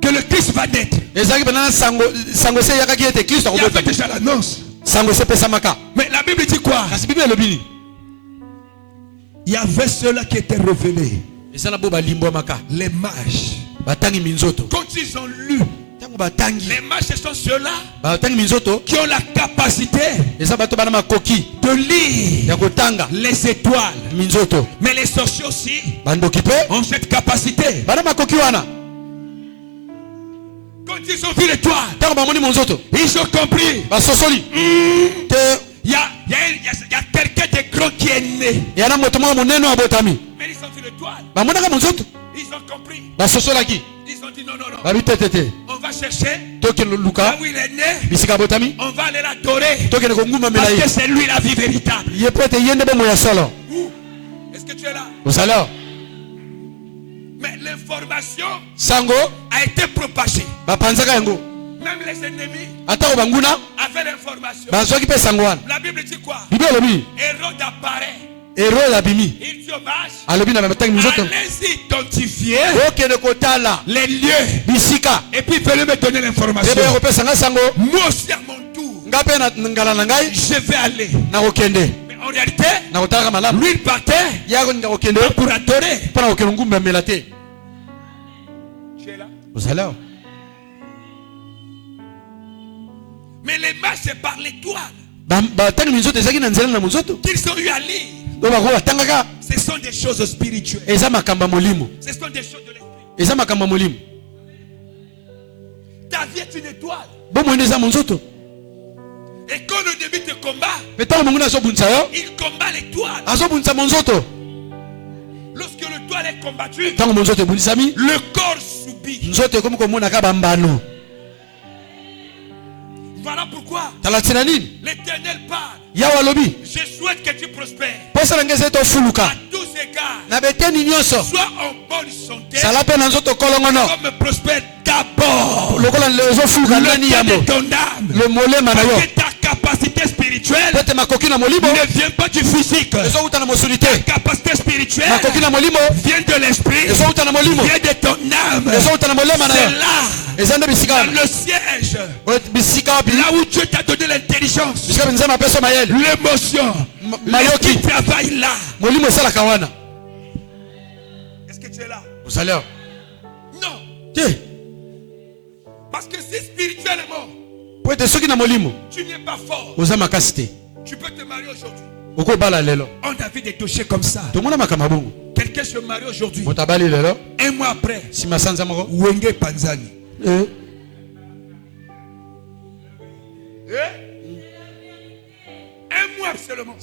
que le Christ va naître. Il y avait déjà l'annonce. Mais la Bible dit quoi? Il y avait ceux-là qui étaient révélés. Les mages. Quand ils ont lu, les mages, ce sont ceux-là qui ont la capacité de lire les étoiles. Mais les sorciers aussi ont cette capacité. Quand ils ont vu l'étoile, ils ont compris. Il y a quelqu'un de grand qui est né. Mais ils ont vu l'étoile. Ils ont compris. Ils ont dit non. On va chercher là où il est né. On va aller l'adorer. Parce que c'est lui la vie véritable. Est-ce que tu es là? Mais l'information a été propagée. Même les ennemis avaient l'information. La Bible dit quoi? Hérode apparaît. Il dit au mage, allez-y identifier les lieux. Et puis venez me donner l'information. Moi aussi à mon tour, je vais aller. Mais en réalité, lui il partait pour adorer. Tu es là? Mais les mages c'est par l'étoile qu'ils ont eu à lire. Ce sont des choses spirituelles. Ce sont des choses de l'esprit. Ta vie est une étoile. Et quand le début te combat, il combat les toiles. Lorsque le toile est combattu, le corps subit. Voilà pourquoi l'Éternel parle. Je souhaite que tu prospères. À tous égards, sois en bonne santé. Comme prospère d'abord le temps de ton âme. Parce que ta capacité spirituelle ne vient pas du physique. Ta capacité spirituelle vient de l'esprit, vient de ton âme. C'est là, dans le siège, là où Dieu t'a donné l'intelligence, l'émotion, l'esprit travaille là. Est-ce que tu es là? Non. Parce que si spirituellement tu n'es pas fort, tu peux te marier aujourd'hui. On a vu des dossiers comme ça. Quelqu'un se marie aujourd'hui. Un mois après, Wenge Panzani. Un mois seulement.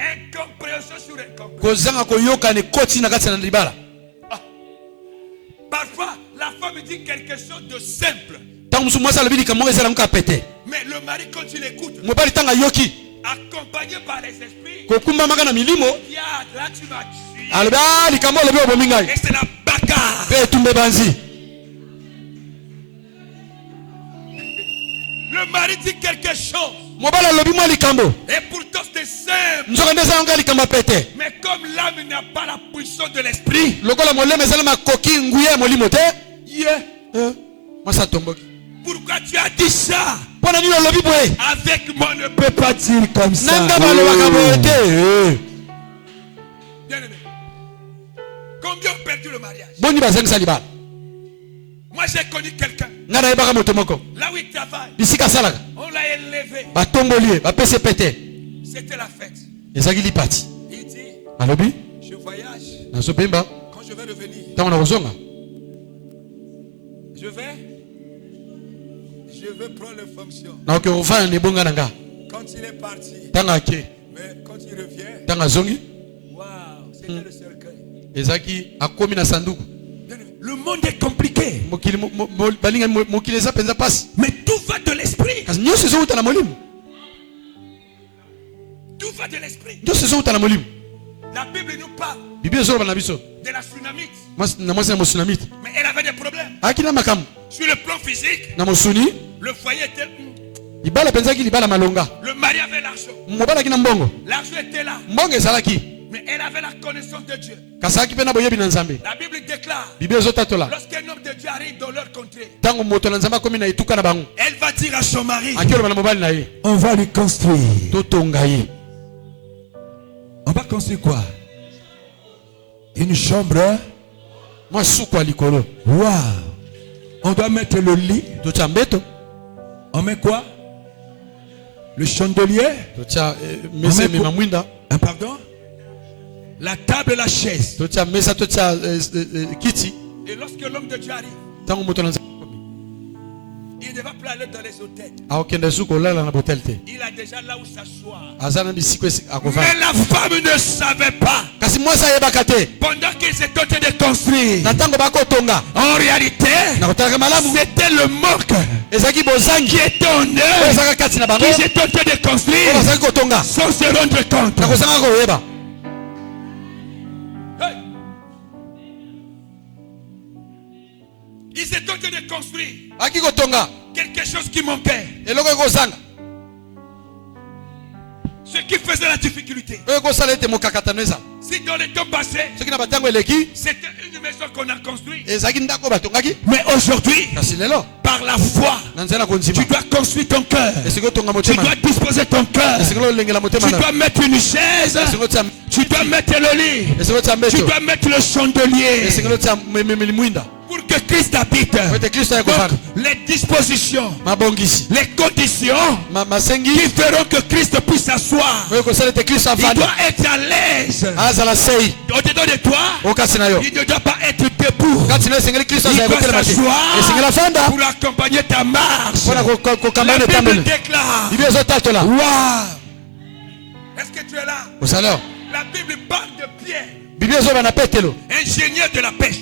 Incompréhension sur incompréhension. Parfois, la femme dit quelque chose de simple. Mais le mari, quand il écoute, accompagné par les esprits, là tu m'as tué. Et c'est la bagarre. Le mari dit quelque chose. Et pourtant c'est simple. Mais comme l'âme n'a pas la puissance de l'esprit, pourquoi tu as dit ça? Avec moi on ne peut pas dire comme ça. Bien-aimé, combien ont perdu le mariage? Moi j'ai connu quelqu'un. Là où il travaille, on l'a élevé. C'était la fête. Il dit, je voyage. Quand je vais revenir, je vais prendre les fonctions. Quand il est parti, mais quand il revient, waouh, c'était le cercueil. Le monde est compliqué. Mais tout va de l'esprit. Tout va de l'esprit. La Bible nous parle de la tsunamite. Mais elle avait des problèmes. Sur le plan physique, le foyer était... Le mari avait l'argent. L'argent était là. Mais elle avait la connaissance de Dieu. La Bible déclare, lorsqu'un homme de Dieu arrive dans leur contrée, elle va dire à son mari, on va lui construire. On va construire quoi? Une chambre. Wow. On doit mettre le lit. On met quoi? Le chandelier. Pardon? La table et la chaise. Et lorsque l'homme de Dieu arrive, il ne va plus aller dans les hôtels. Il a déjà là où s'asseoir. Mais la femme ne savait pas. Pendant qu'ils étaient en train de construire, en réalité, c'était le manque qui était en eux, qu'ils étaient en train de construire sans se rendre compte. Ils étaient en train de construire quelque chose qui manquait. Ce qui faisait la difficulté. Si dans le temps passé, c'était une maison qu'on a construite. Mais aujourd'hui, par la foi, tu dois construire ton cœur. Tu dois disposer ton cœur. Tu dois mettre une chaise. Tu dois mettre le lit. Tu dois mettre le chandelier. Pour que Christ habite. Donc, les dispositions, les conditions qui feront que Christ puisse s'asseoir. Il doit être à l'aise. Au-dedans de toi, il ne doit pas être debout. Il doit s'asseoir pour accompagner ta marche. La Bible déclare. Wow. Est-ce que tu es là? La Bible parle de Pierre, ingénieur de la pêche.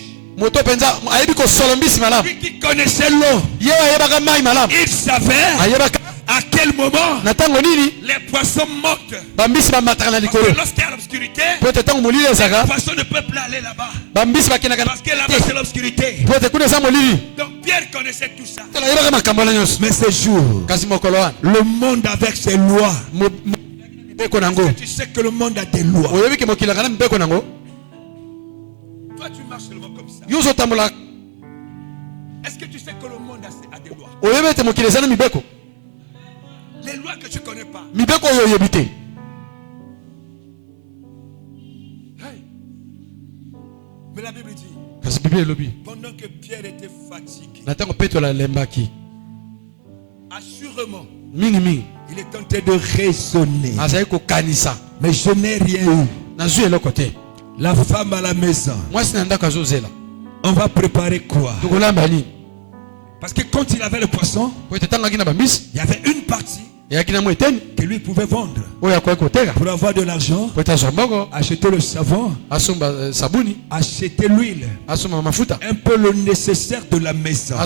Lui qui connaissait l'eau, il savait à quel moment les poissons montent. Parce que lorsqu'il y a l'obscurité, les poissons ne peuvent plus aller là-bas. Parce que là-bas c'est l'obscurité. Donc Pierre connaissait tout ça. Mais ce jour, le monde avec ses lois. Est-ce que tu sais que le monde a des lois? Toi tu marches seulement comme ça. Est-ce que tu sais que le monde a des lois? Les lois que tu ne connais pas. Hey. Mais la Bible dit, pendant que Pierre était fatigué, assurément, il est tenté de raisonner. Mais je n'ai rien eu. La femme à la maison. On va préparer quoi? Parce que quand il avait le poisson, il y avait une partie que lui pouvait vendre pour avoir de l'argent, acheter le savon, acheter l'huile, un peu le nécessaire de la maison.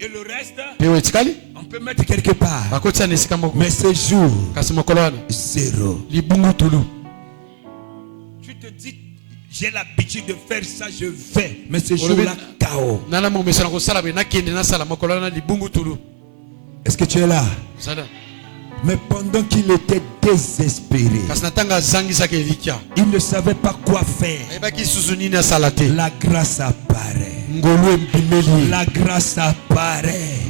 Et le reste, on peut mettre quelque part. Mais ce jour, zéro. Tu te dis, j'ai l'habitude de faire ça, je vais. Mais ce jour-là, chaos. Est-ce que tu es là? Mais pendant qu'il était désespéré, il ne savait pas quoi faire. La grâce apparaît. La grâce apparaît.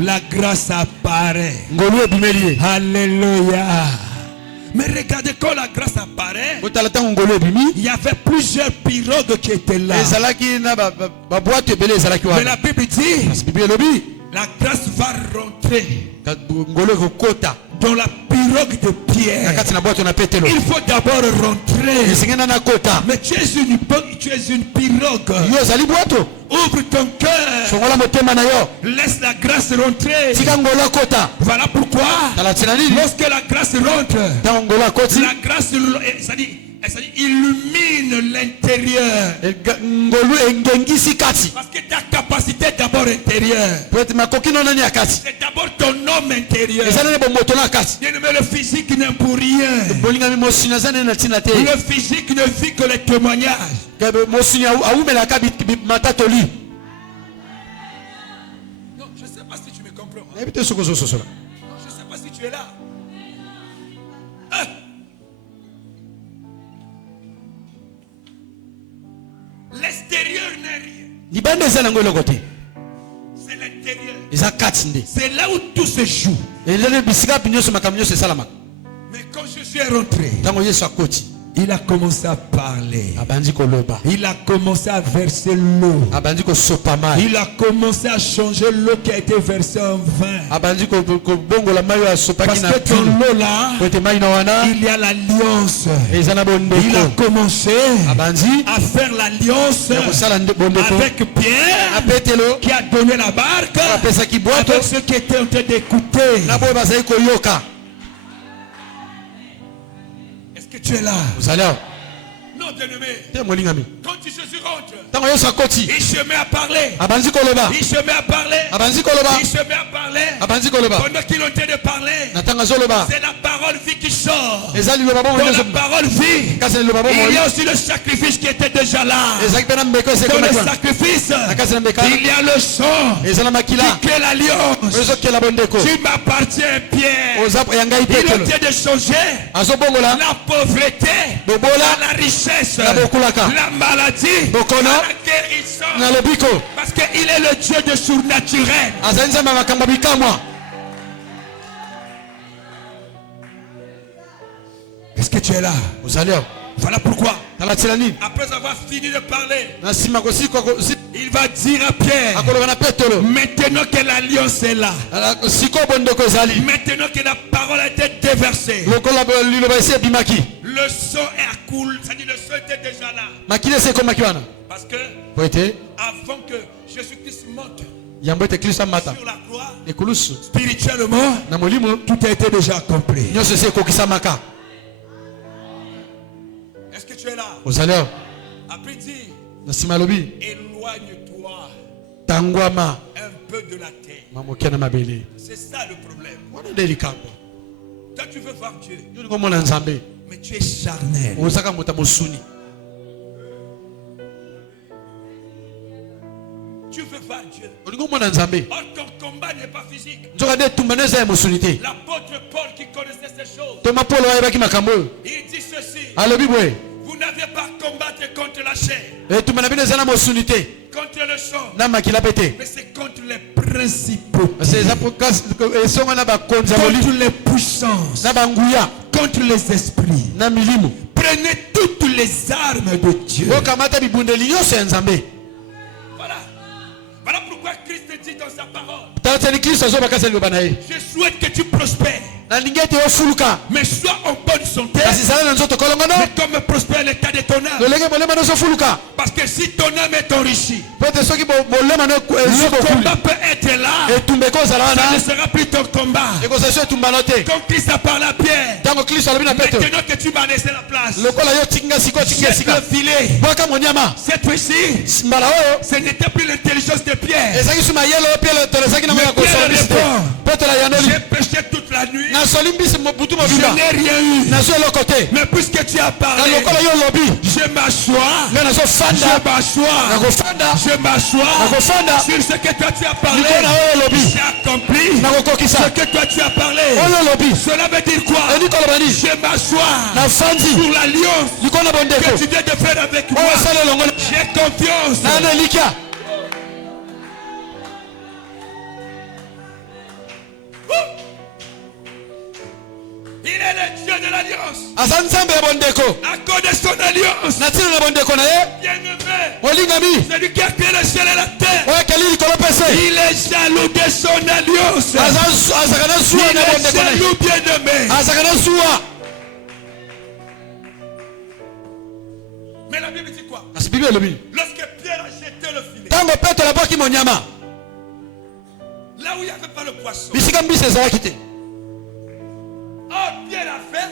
La grâce apparaît. Alléluia. Mais regardez, quand la grâce apparaît, il y avait plusieurs pirogues qui étaient là. Mais la Bible dit, la grâce va rentrer dans la pirogue de Pierre. Il faut d'abord rentrer. Mais tu es une pirogue. Ouvre ton cœur. Laisse la grâce rentrer. Voilà pourquoi lorsque la grâce rentre, la grâce illumine l'intérieur. Parce que ta capacité est d'abord intérieure. C'est d'abord ton homme intérieur. Mais le physique n'est pour rien. Le physique ne vit que les témoignages. Non, je ne sais pas si tu me comprends. Non, je ne sais pas si tu es là. L'extérieur n'est rien. C'est l'intérieur. C'est là où tout se joue. Mais quand je suis rentré, il a commencé à parler. Il a commencé à verser l'eau. Il a commencé à changer l'eau qui a été versée en vin. Parce que dans l'eau là, il y a l'alliance. Il a commencé à faire l'alliance avec Pierre qui a donné la barque, avec ceux qui étaient en train d'écouter. Que tu es là. Non, bien-aimé. Quand Jésus rentre, il se met à parler. Il se met à parler. Il se met à parler. Pendant qu'il est en train de parler, c'est la parole vie qui sort. Dans la parole vie, il y a aussi le sacrifice qui était déjà là. Dans le sacrifice, il y a le sang qui crée l'alliance. Tu m'appartiens, Pierre. Il est en train de changer la pauvreté à la richesse, la maladie à la guérison. Parce qu'il est le Dieu de surnaturel. Est-ce que tu es là? Voilà pourquoi, après avoir fini de parler, il va dire à Pierre, maintenant que l'alliance est là, maintenant que la parole a été déversée, le sang est cool, c'est-à-dire le sang était déjà là. Parce que avant que Jésus-Christ monte sur la croix, spirituellement, tout a été déjà accompli. Est-ce que tu es là? Après dit, éloigne-toi un peu de la terre. C'est ça le problème. Toi tu veux voir Dieu, mais tu es charnel. Tu veux voir Dieu. Or ton combat n'est pas physique. L'apôtre Paul qui connaissait ces choses, il dit ceci: vous n'avez pas à combattre contre la chair, contre le sang, mais c'est contre les principaux, contre les puissances, contre les esprits. Prenez toutes les armes de Dieu. Voilà pourquoi Christ dit dans sa parole, je souhaite que tu prospères, mais sois en bonne santé, mais comme prospère l'état de ton âme. Parce que si ton âme est enrichie, le combat peut être là, ça ne sera plus ton combat. Comme Christ a parlé à Pierre, maintenant que tu m'as laissé la place, j'ai le filet. Cette fois-ci, ce n'était plus l'intelligence de Pierre. J'ai péché toute la nuit, je n'ai rien eu, mais puisque tu as parlé, je m'assois sur ce que toi tu as parlé. J'ai accompli ce que toi tu as parlé. Cela veut dire quoi? Je m'assois sur l'alliance que tu viens de faire avec moi. J'ai confiance. Il est le Dieu de l'alliance. À cause de son alliance, bien-aimé, celui qui a créé le ciel et la terre, il est jaloux de son alliance. Il est jaloux, bien-aimé. Mais la Bible dit quoi? Lorsque Pierre a jeté le filet, là où il n'y avait pas le poisson, Pierre a fait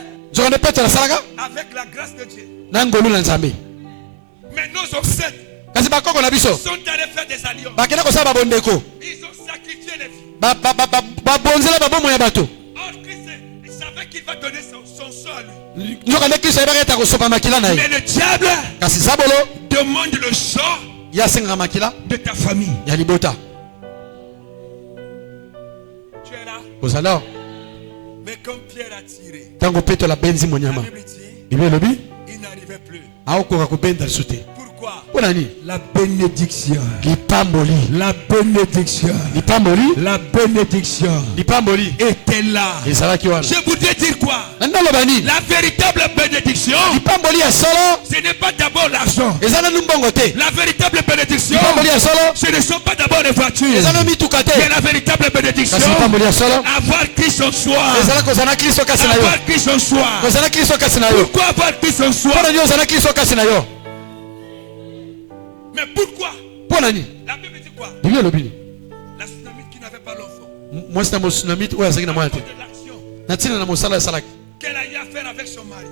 avec la grâce de Dieu. Mais nos ancêtres sont allés faire des alliances. Ils ont sacrifié les vies. Or Christ, il savait qu'il va donner son sang à lui. Mais le diable demande le sang de ta famille. Tu es là? Mais comme Pierre a tiré, la Bible dit, il n'arrivait plus. Pourquoi? La bénédiction. La bénédiction. La bénédiction était là. Je voudrais dire quoi? La véritable bénédiction, ce n'est pas d'abord l'argent. La véritable bénédiction, ce ne sont pas d'abord les voitures. Mais la véritable bénédiction, avoir Christ en soi. Avoir Christ en soi. Pourquoi avoir Christ en soi? Mais pourquoi? La Bible dit quoi? La tsunamite qui n'avait pas l'enfant. Qu'elle a eu à faire avec son mari.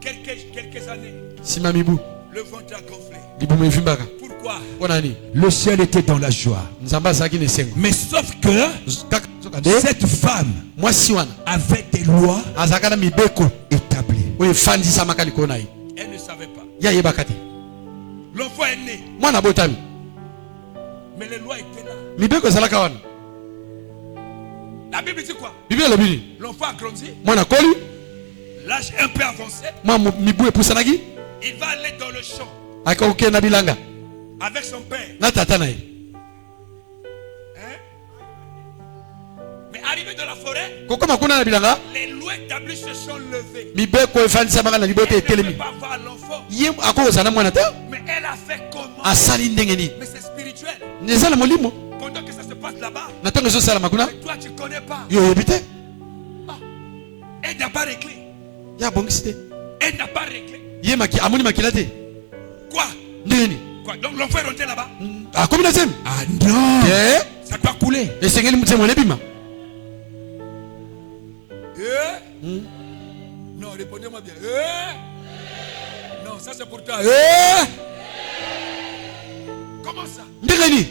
Quelques années. Le ventre a gonflé. Pourquoi? Le ciel était dans la joie. Mais sauf que cette femme avait des lois établies. Elle ne savait pas. L'enfant est né. Mais les lois étaient là. La Bible dit quoi? L'enfant a grandi. L'âge un peu avancé. Il va aller dans le champ avec son père. Hein? Mais arrivé arrivé dans la forêt, kokoma kuna na bilanga les lois établies se sont levées. mibeko efandisa maka na libote Elle ne peut etelemi pas avoir l'enfant. ye akozala mwana te Mais elle a fait comment? asali ndenge nini Mais c'est spirituel. eza na molimo Pendant que ça se passe là-bas, na ntango ezosalama kuna mais toi tu connais pas. yo oyebi te Ah. Elle n'a pas réglé. ye abongisi te Elle n'a pas réglé. ye amoni makila te Quoi? ndenge nini Quoi? Donc l'enfant est rentré là-bas. akomi na zemi Ah non. te Ça doit couler. esengeli motema ebima Non, répondez-moi bien. Non, ça c'est pour toi. Comment ça? ndenge nini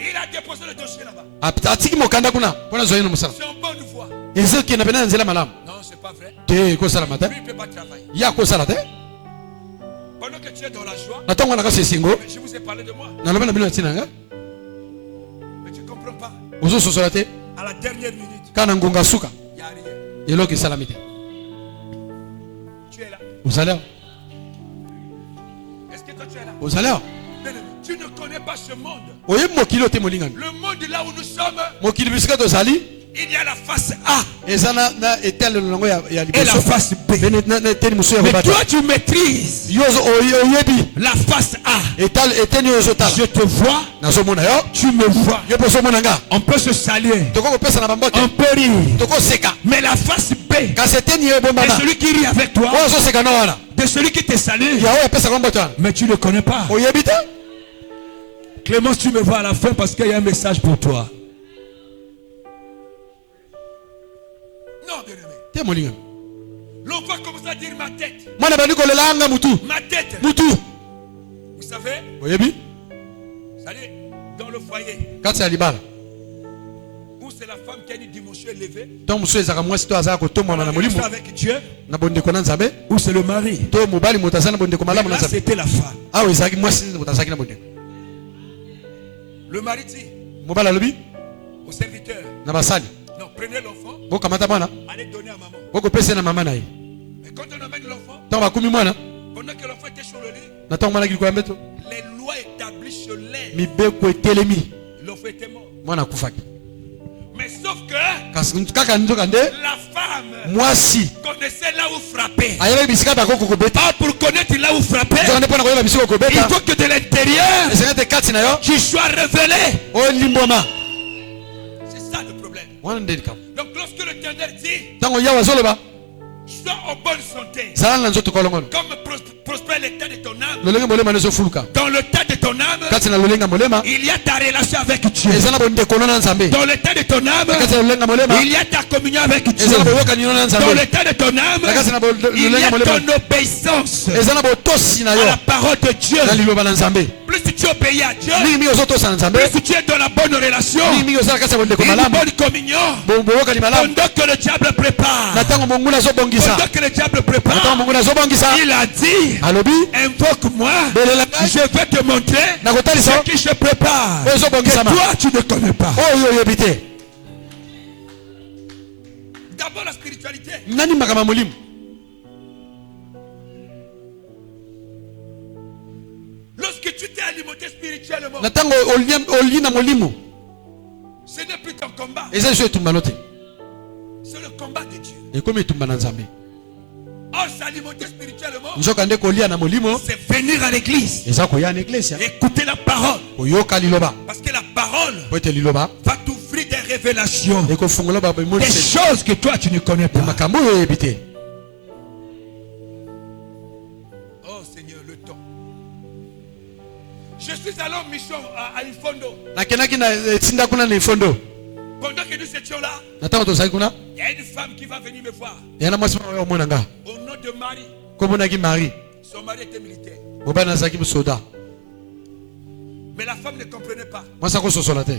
Il a déposé le dossier là-bas. atiki mokanda kuna mpona zwa ye na mosala C'est en bonne foi. ezokende pena na nzela malamu Non, c'est pas vrai. te ekosalama te Lui, il ne peut pas travailler. ye akosala te Pendant que tu es dans la joie, na ntango wana kasi esengo mais je vous ai parlé de moi. naloba na bino na ntina nga Mais tu ne comprends pas. ozososola te À la dernière minute, kaka na ngonga suka il n'y a rien. eloko esalami te Tu es là. ozali awa Est-ce que toi tu es là? ozali awa Bien-aimé, tu ne connais pas ce monde. oyebi mokili oyo te molingani Le monde là où nous sommes, mokili bisika tozali il y a la face A eza na etalelo nango ya et la liboso face B. pe na eteni mosusu ya Mais kobata toi, tu maîtrises yo oyebi la face A. eteni oyo ozotala Je te vois, nazomona yo tu me vois. yo mpe ozomona nga On peut se saluer, toko kopesa na bambote on peut rire. tokoseka Mais la face B, kasi eteni yo de ebombana celui qui rit avec toi, oyo ozoseka na wana de celui qui te salue, ya oyo apesaka mbote wana mais tu ne connais pas. oyebi te Clémence, tu me vois à la fin parce qu'il y a un message pour toi. Non, bien-aimé. te molingani L'enfant commence à dire ma tête. mwana bandi kolela anga mutu Ma tête. mutu Vous savez, oyebi ça dit, dans le foyer, kati ya libala où c'est la femme qui a une dimension élevée, ntango mosusu ezalaka mwasi to azalaka kotombwana na molimo avec Dieu, na bondeko na nzambe où c'est le mari. to mobali moto aza na bondeko malamu na Là, nzambe c'était la femme. awa ezalaki mwasi moto azalaki na bondeko Le mari dit mobali alobi au serviteur, na basali non, prenez l'enfant, bokamata mwana allez donner à maman. bokopesa ye na mama na ye Et quand on amène l'enfant, ntango bakumi mwana pendant que l'enfant était sur le lit, na ntango mwana akili koya mbeto les lois établies se lèvent. mibeko etelemi L'enfant était mort. mwana akufaki Mais sauf que kasi kaka nzoka nde la femme mwasi connaissait là où frapper. ayebaki bisika bakoko kobeta Pas pour connaître là où frapper, nzoka nde mpona koyeba bisika il kobeta faut que de l'intérieur, esengeli te kati na yo tu sois révélé. olimbwama C'est ça le problème. wana nde likambo Donc lorsque le Éternel dit, ntango yawe azoloba sois en bonne santé, zala na nzoto kolongono comme prospère l'état de ton âme, lolenge molema nde ezofuluka dans le tas de ton âme, kati na lolenga molema il y a ta relation avec Dieu. eza na bondekono na nzambe Dans le tas de ton âme, kati na lolenga molema il y a ta communion avec Dieu. eza na boyokanino na Dans nzambe le tas de ton âme, na kati na il y lolenga a molema ton obéissance eza na botosi na à yo la parole de Dieu. na liloba na nzambe Plus tu obéis à Dieu, mingi ozotosa na nzambe plus tu es dans la bonne relation, mingi ozala kati ya bondeko une malamu bonne communion. boyokani malamu Pendant que le diable prépare, na ntango monguna azobongisa pendant que le diable na ntango prépare, monguna azobongisa il a dit, alobi invoque-moi, belela ngai je vais te montrer nakotalisa ce qui se prépare. oyo Que ezobongisama toi, tu ne connais pas. oyo oyebi te D'abord la spiritualité. nani makambo ya molimo Lorsque tu t'es alimenté spirituellement, na ntango oli na molimo ce n'est plus ton combat, eza liso etumbano te c'est le combat de Dieu. ekomi etumba na nzambe Or, s'alimenter spirituellement, nzoka nde kolia na molimo c'est venir à l'église, eza koya na eklesia écouter la parole. koyoka liloba Parce que la parole po ete liloba va t'ouvrir des révélations, ekofungola des babemonisi choses que toi tu ne connais pas. makambo oyo oyebi te Oh Seigneur, le temps. Je suis allé en mission à Ifondo. nakendaki na etinda kuna na ifondo Pendant que nous étions là, na ntango tozalaki kuna il y a une femme qui va venir me voir. yana mwasi moko oyo omona nga Au nom de Marie. komonaki marie Son mari était militaire. mobali azalaki soda Mais la femme ne comprenait pas. mwasi akososola te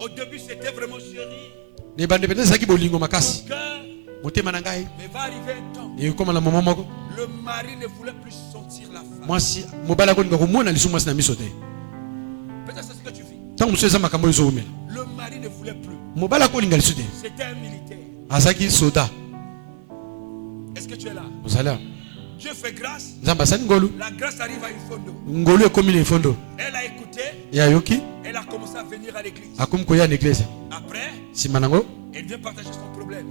Au début, c'était vraiment chéri. na ebande pene ezalaki bolingo makasi Mon cœur, motema na ngai mais va arriver un temps. ekoma na momo moko Le mari ne voulait plus sentir la femme. mwasi mobali akolinga komona lisu mwasi na miso te Peut-être c'est ce que tu vis. ntango mosusu eza makambo oyo ezowumela Le mari ne voulait plus. mobali akolinga lisu te C'était un militaire. azalaki soda Est-ce que tu es là? ozali awa Dieu fait grâce. La grâce arrive à une fondo. Elle a écouté. Elle a commencé à venir à l'église. Après, elle vient partager son problème.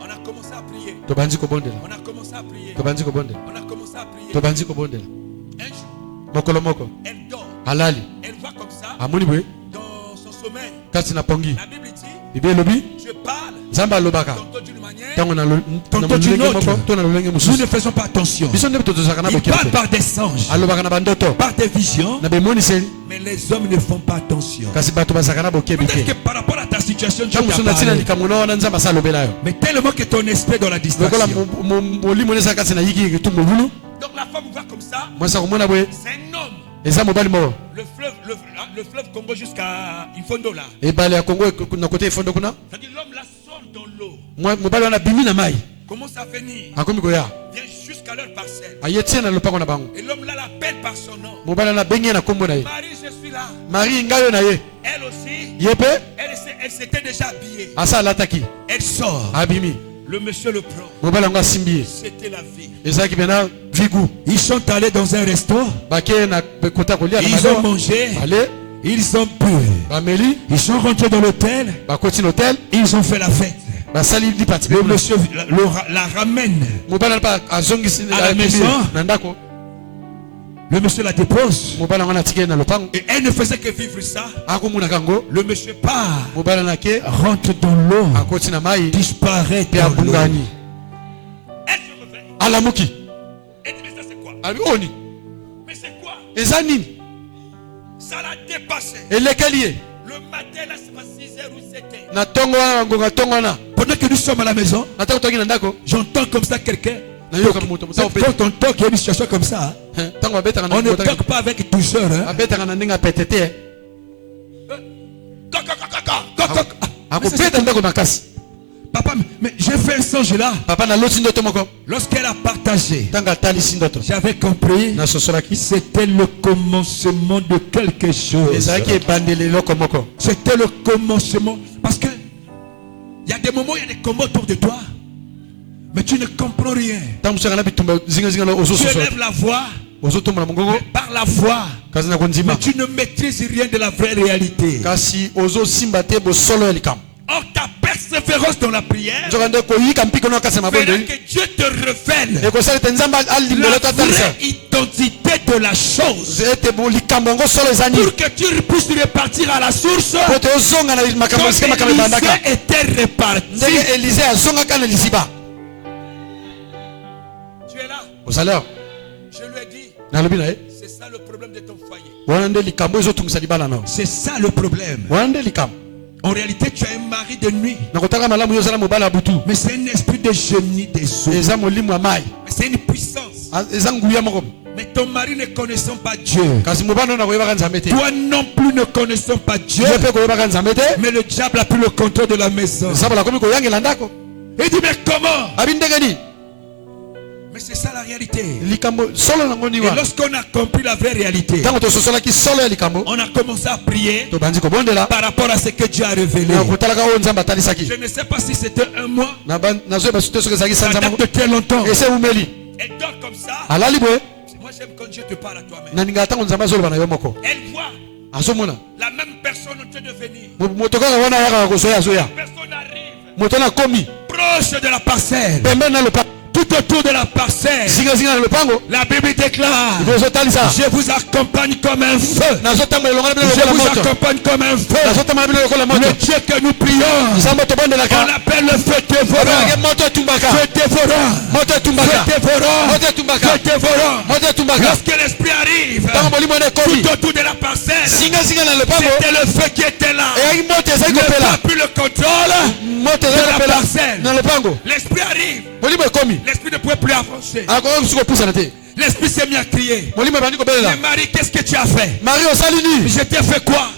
On a commencé à prier. On a commencé à prier. On a commencé à prier. Un jour, elle dort. Elle voit comme ça. Dans son sommeil. La Bible dit, je parle tantôt d'une manière, tantôt d'une autre. Nous ne faisons pas attention. Il parle par des anges, par des visions, mais les hommes ne font pas attention. Peut-être que par rapport à ta situation, Dieu t'a parlé, mais tellement que ton esprit est dans la distraction. Donc la femme voit comme ça, c'est un homme. Le fleuve Congo jusqu'à Ifondo là. C'est-à-dire l'homme là sort dans l'eau. Commence à venir. Vient jusqu'à leur parcelle. Et l'homme là l'appelle par son nom. Marie, je suis là. Elle aussi. Elle s'était déjà habillée. Elle sort. Le monsieur le prend. C'était la vie. Ils sont allés dans un resto. Ils ont mangé. Ils ont bu. Ils sont rentrés dans l'hôtel. Ils ont fait la fête. Le monsieur la ramène à la maison. Le monsieur la dépose. Et elle ne faisait que vivre ça. Le monsieur part, rentre dans l'eau, disparaît dans l'eau. Elle se réveille. Elle dit, mais ça c'est quoi? Mais c'est quoi? Ça l'a dépassé. Le matin là c'est pas 6h ou 7h. Pendant que nous sommes à la maison, j'entends comme ça quelqu'un. Quand on toque, il y a une situation comme ça. On ne toque pas avec douceur. Papa, mais j'ai fait un songe là. Lorsqu'elle a partagé, j'avais compris. C'était le commencement de quelque chose. C'était le commencement. Parce que il y a des moments où il y a des combats autour de toi. Mais tu ne comprends rien. Tu élèves la voix. Par la voix. Mais tu ne maîtrises rien de la vraie réalité. Or ta persévérance dans la prière fera que Dieu te révèle la vraie identité de la chose. Pour que tu puisses repartir à la source. Comme Élisée était reparti. Tu es là. Je lui ai dit, c'est ça le problème de ton foyer. C'est ça le problème. En réalité, tu as un mari de nuit. Mais c'est un esprit de génie des eaux. Mais c'est une puissance. Mais ton mari ne connaissant pas Dieu. Toi non plus ne connaissant pas Dieu. Mais le diable a pris le contrôle de la maison. Il dit, mais comment? Mais c'est ça la réalité. Et lorsqu'on a compris la vraie réalité, on a commencé à prier par rapport à ce que Dieu a révélé. Je ne sais pas si c'était un mois. Ça date de très longtemps. Elle dort comme ça. Moi j'aime quand Dieu te parle à toi-même. Elle voit la même personne en train de venir. Personne arrive. Proche de la parcelle. Tout autour de la parcelle, la Bible déclare, je vous accompagne comme un feu. Je vous accompagne comme un feu. Le Dieu que nous prions, on l'appelle le feu dévorant. Feu dévorant. Feu dévorant. Lorsque l'esprit arrive, tout autour de la parcelle, c'était le feu qui était là. Il n'a plus le contrôle de la parcelle. L'esprit arrive. L'esprit ne pouvait plus avancer. L'esprit s'est mis à crier. Mais Marie, qu'est-ce que tu as fait? Je t'ai fait quoi?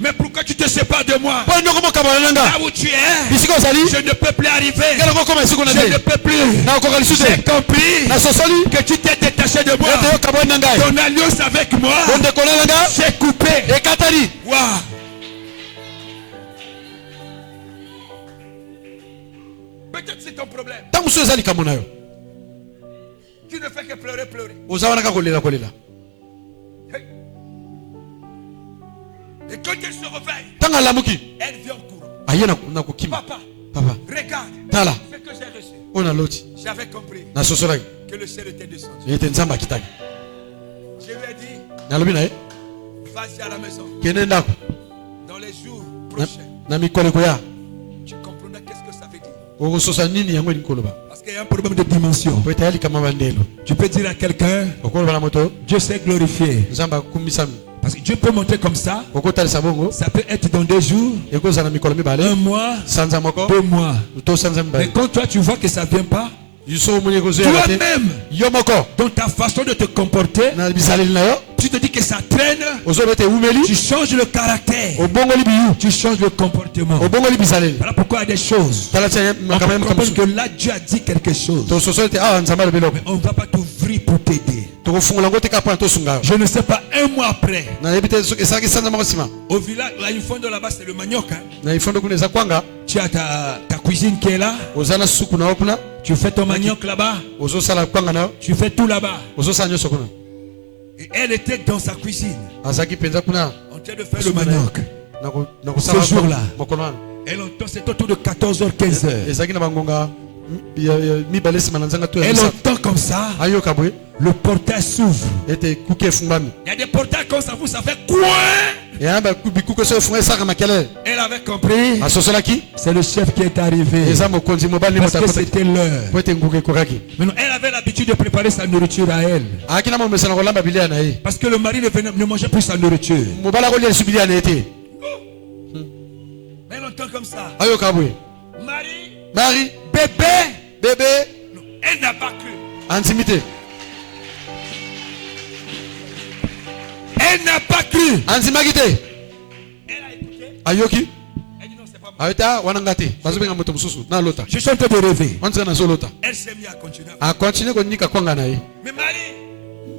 Mais pourquoi tu te sépares de moi? Là où tu es, je ne peux plus arriver. Je ne peux plus. J'ai compris que tu t'es détaché de moi. Ton alliance avec moi, c'est coupé. Wow. Peut-être c'est ton problème. ne fais que pleurer. Hey. Et quand elle se réveille, elle vient en courant. Papa, regarde ce que j'ai reçu. J'avais compris que le ciel était descendu. Je lui ai dit, vas-y à la maison. Dans les jours prochains, tu comprendras qu'est-ce que ça veut dire. Parce qu'il y a un problème de dimension. Tu peux dire à quelqu'un, Dieu s'est glorifié. Parce que Dieu peut monter comme ça. Ça peut être dans 2 jours, 1 mois, 2 mois. Mais quand toi tu vois que ça ne vient pas, toi-même, dans ta façon de te comporter, tu te dis que ça traîne. Tu changes le caractère. Tu changes le comportement. Voilà pourquoi il y a des choses. On comprend que là Dieu a dit quelque chose. Mais on ne va pas t'ouvrir pour t'aider. Je ne sais pas, 1 mois après, au village, là, ils font de là-bas, c'est le manioc. Hein. Tu as ta cuisine qui est là. Tu fais ton manioc là-bas. Tu fais tout là-bas. Et elle était dans sa cuisine en train de faire le manioc. Ce jour-là, elle entend, c'est autour de 14h, 15h. Elle entend comme ça, le portail s'ouvre. Il y a des portails comme ça, ça fait quoi? Elle avait compris. C'est le chef qui est arrivé. Parce que c'était l'heure. Maintenant, elle avait l'habitude de préparer sa nourriture à elle. Parce que le mari ne mangeait plus sa nourriture. Elle entend comme ça. Marie, bébé. Elle n'a pas cru. Elle n'a pas cru. Elle a écouté. Elle dit non, c'est pas moi. Je suis en train de rêver. Elle s'est mise à continuer. Mais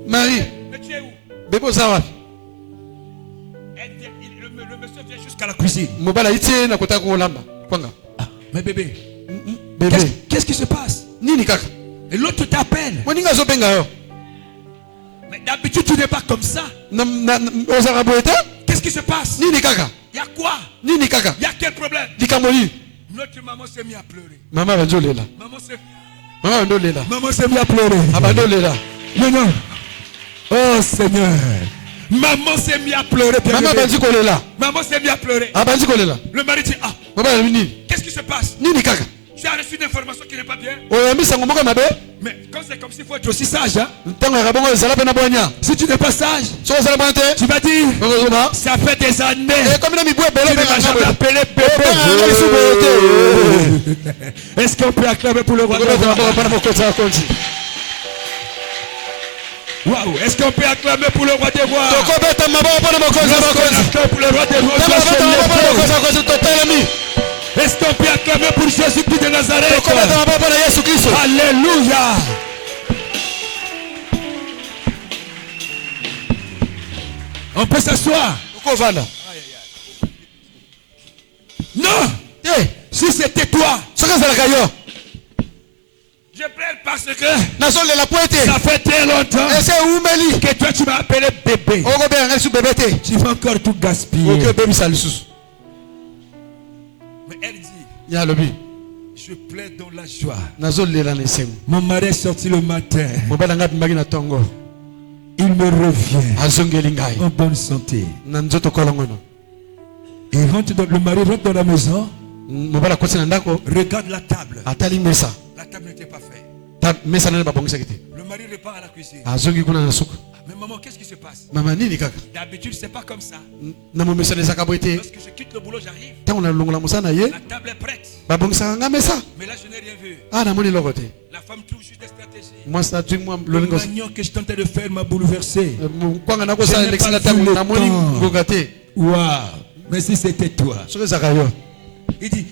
Marie, mais tu es où? Le monsieur vient jusqu'à la cuisine. Mais bébé, qu'est-ce qui se passe? Et l'autre t'appelle. Mais d'habitude tu n'es pas comme ça. Qu'est-ce qui se passe? Il y a quoi? Il y a quel problème? Notre maman s'est mise à pleurer. Maman s'est mise à pleurer. Non. Oh Seigneur. Maman s'est mise à pleurer. Maman s'est mise à pleurer. Le mari dit, qu'est-ce qui se passe? Tu as reçu une information qui n'est pas bien. Mais quand c'est comme s'il faut être aussi sage. Hein? Si tu n'es pas sage, tu vas dire, ça fait des années. Tu ne m'as jamais appelé bébé. Est-ce qu'on peut acclamer pour le roi de roi? Waouh, est-ce qu'on peut acclamer pour le roi des rois? Pour le roi des rois. Est-ce qu'on peut acclamer pour Jésus-Christ de Nazareth? Alléluia. On peut s'asseoir. Non. Si c'était toi, je pleure parce que ça fait très longtemps que toi tu m'as appelé bébé. Tu vas encore tout gaspiller. Mais elle dit, je pleure dans la joie. Mon mari est sorti le matin. Il me revient en bonne santé. Le mari rentre dans la maison. Regarde la table. La table n'était pas faite. Le mari repart à la cuisine. Mais maman, qu'est-ce qui se passe? D'habitude, c'est pas comme ça. Lorsque je quitte le boulot, j'arrive. La table est prête. Mais là, je n'ai rien vu. La femme trouve juste des stratégies. Le manioc que je tentais de faire m'a bouleversé. Je n'ai pas vu le temps. Waouh. Mais si c'était toi. Il dit,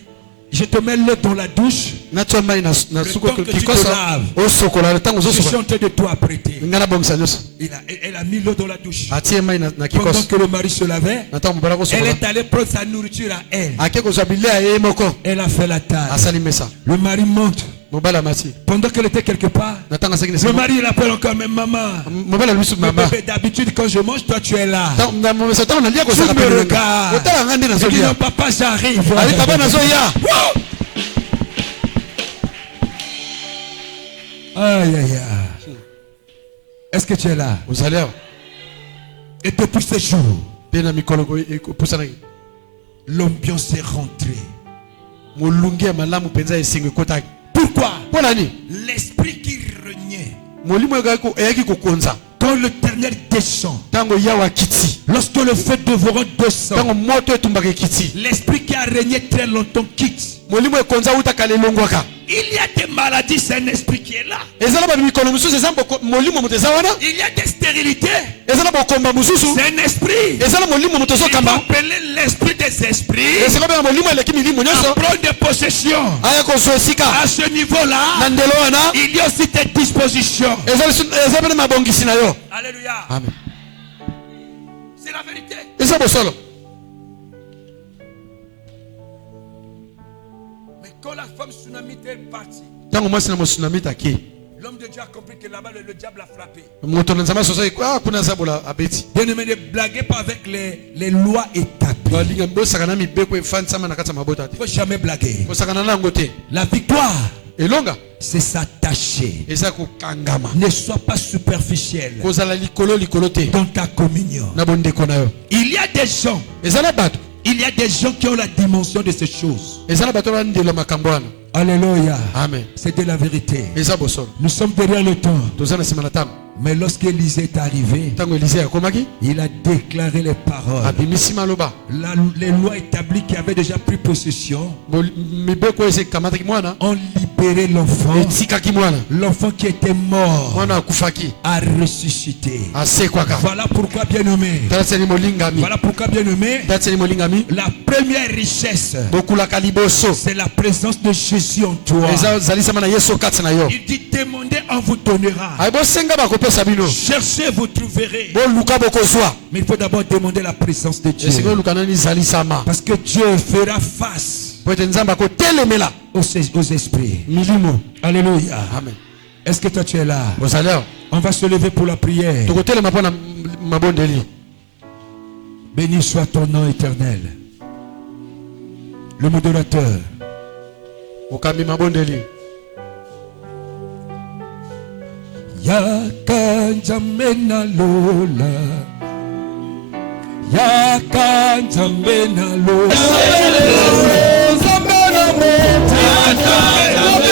je te mets l'eau dans la douche. Le temps que tu te laves. Je suis en train de toi apprêter. Elle a mis l'eau dans la douche. Pendant que le mari se lavait, elle est allée prendre sa nourriture à elle. Elle a fait la table. Le mari monte. Pendant qu'elle était quelque part, le mari l'appelle encore, mais maman. D'habitude, quand je mange, toi tu es là. Tu me regardes. Je dis non, papa, j'arrive. Aïe, aïe, aïe. Est-ce que tu es là? Et depuis ce jour, l'ambiance est rentrée. Pourquoi? L'esprit qui régnait. Quand l'Éternel descend, lorsque le feu dévorant descend, l'esprit qui a régné très longtemps quitte. Il y a des maladies, c'est un esprit qui est là. Il y a des stérilités, c'est un esprit. Il va appeler l'esprit des esprits à prendre des possessions. À ce niveau-là, il y a aussi des dispositions. Alléluia. Amen. C'est la vérité. Mais quand la femme tsunamite est partie, l'homme de Dieu a compris que là-bas le diable a frappé. Bien aimé, ne blaguez pas avec les lois établies. Il ne faut jamais blaguer. La victoire, c'est s'attacher. Ne sois pas superficiel dans ta communion. Il y a des gens. Il y a des gens qui ont la dimension de ces choses. Alléluia. Amen. C'était la vérité. Nous sommes derrière le temps. Mais lorsqu'Élisée est arrivé, il a déclaré les paroles. Les lois établies qui avaient déjà pris possession ont libéré l'enfant. L'enfant qui était mort a ressuscité. Voilà pourquoi, bien aimé, la première richesse, c'est la présence de Jésus en toi. Il dit, demandez, on vous donnera. Cherchez, vous trouverez. Mais il faut d'abord demander la présence de Dieu. Parce que Dieu fera face aux esprits. Alléluia. Amen. Est-ce que toi tu es là? On va se lever pour la prière. Béni soit ton nom éternel. Le modérateur. Yakanjamena lola, yakanjamena lola, yakanjamena lola.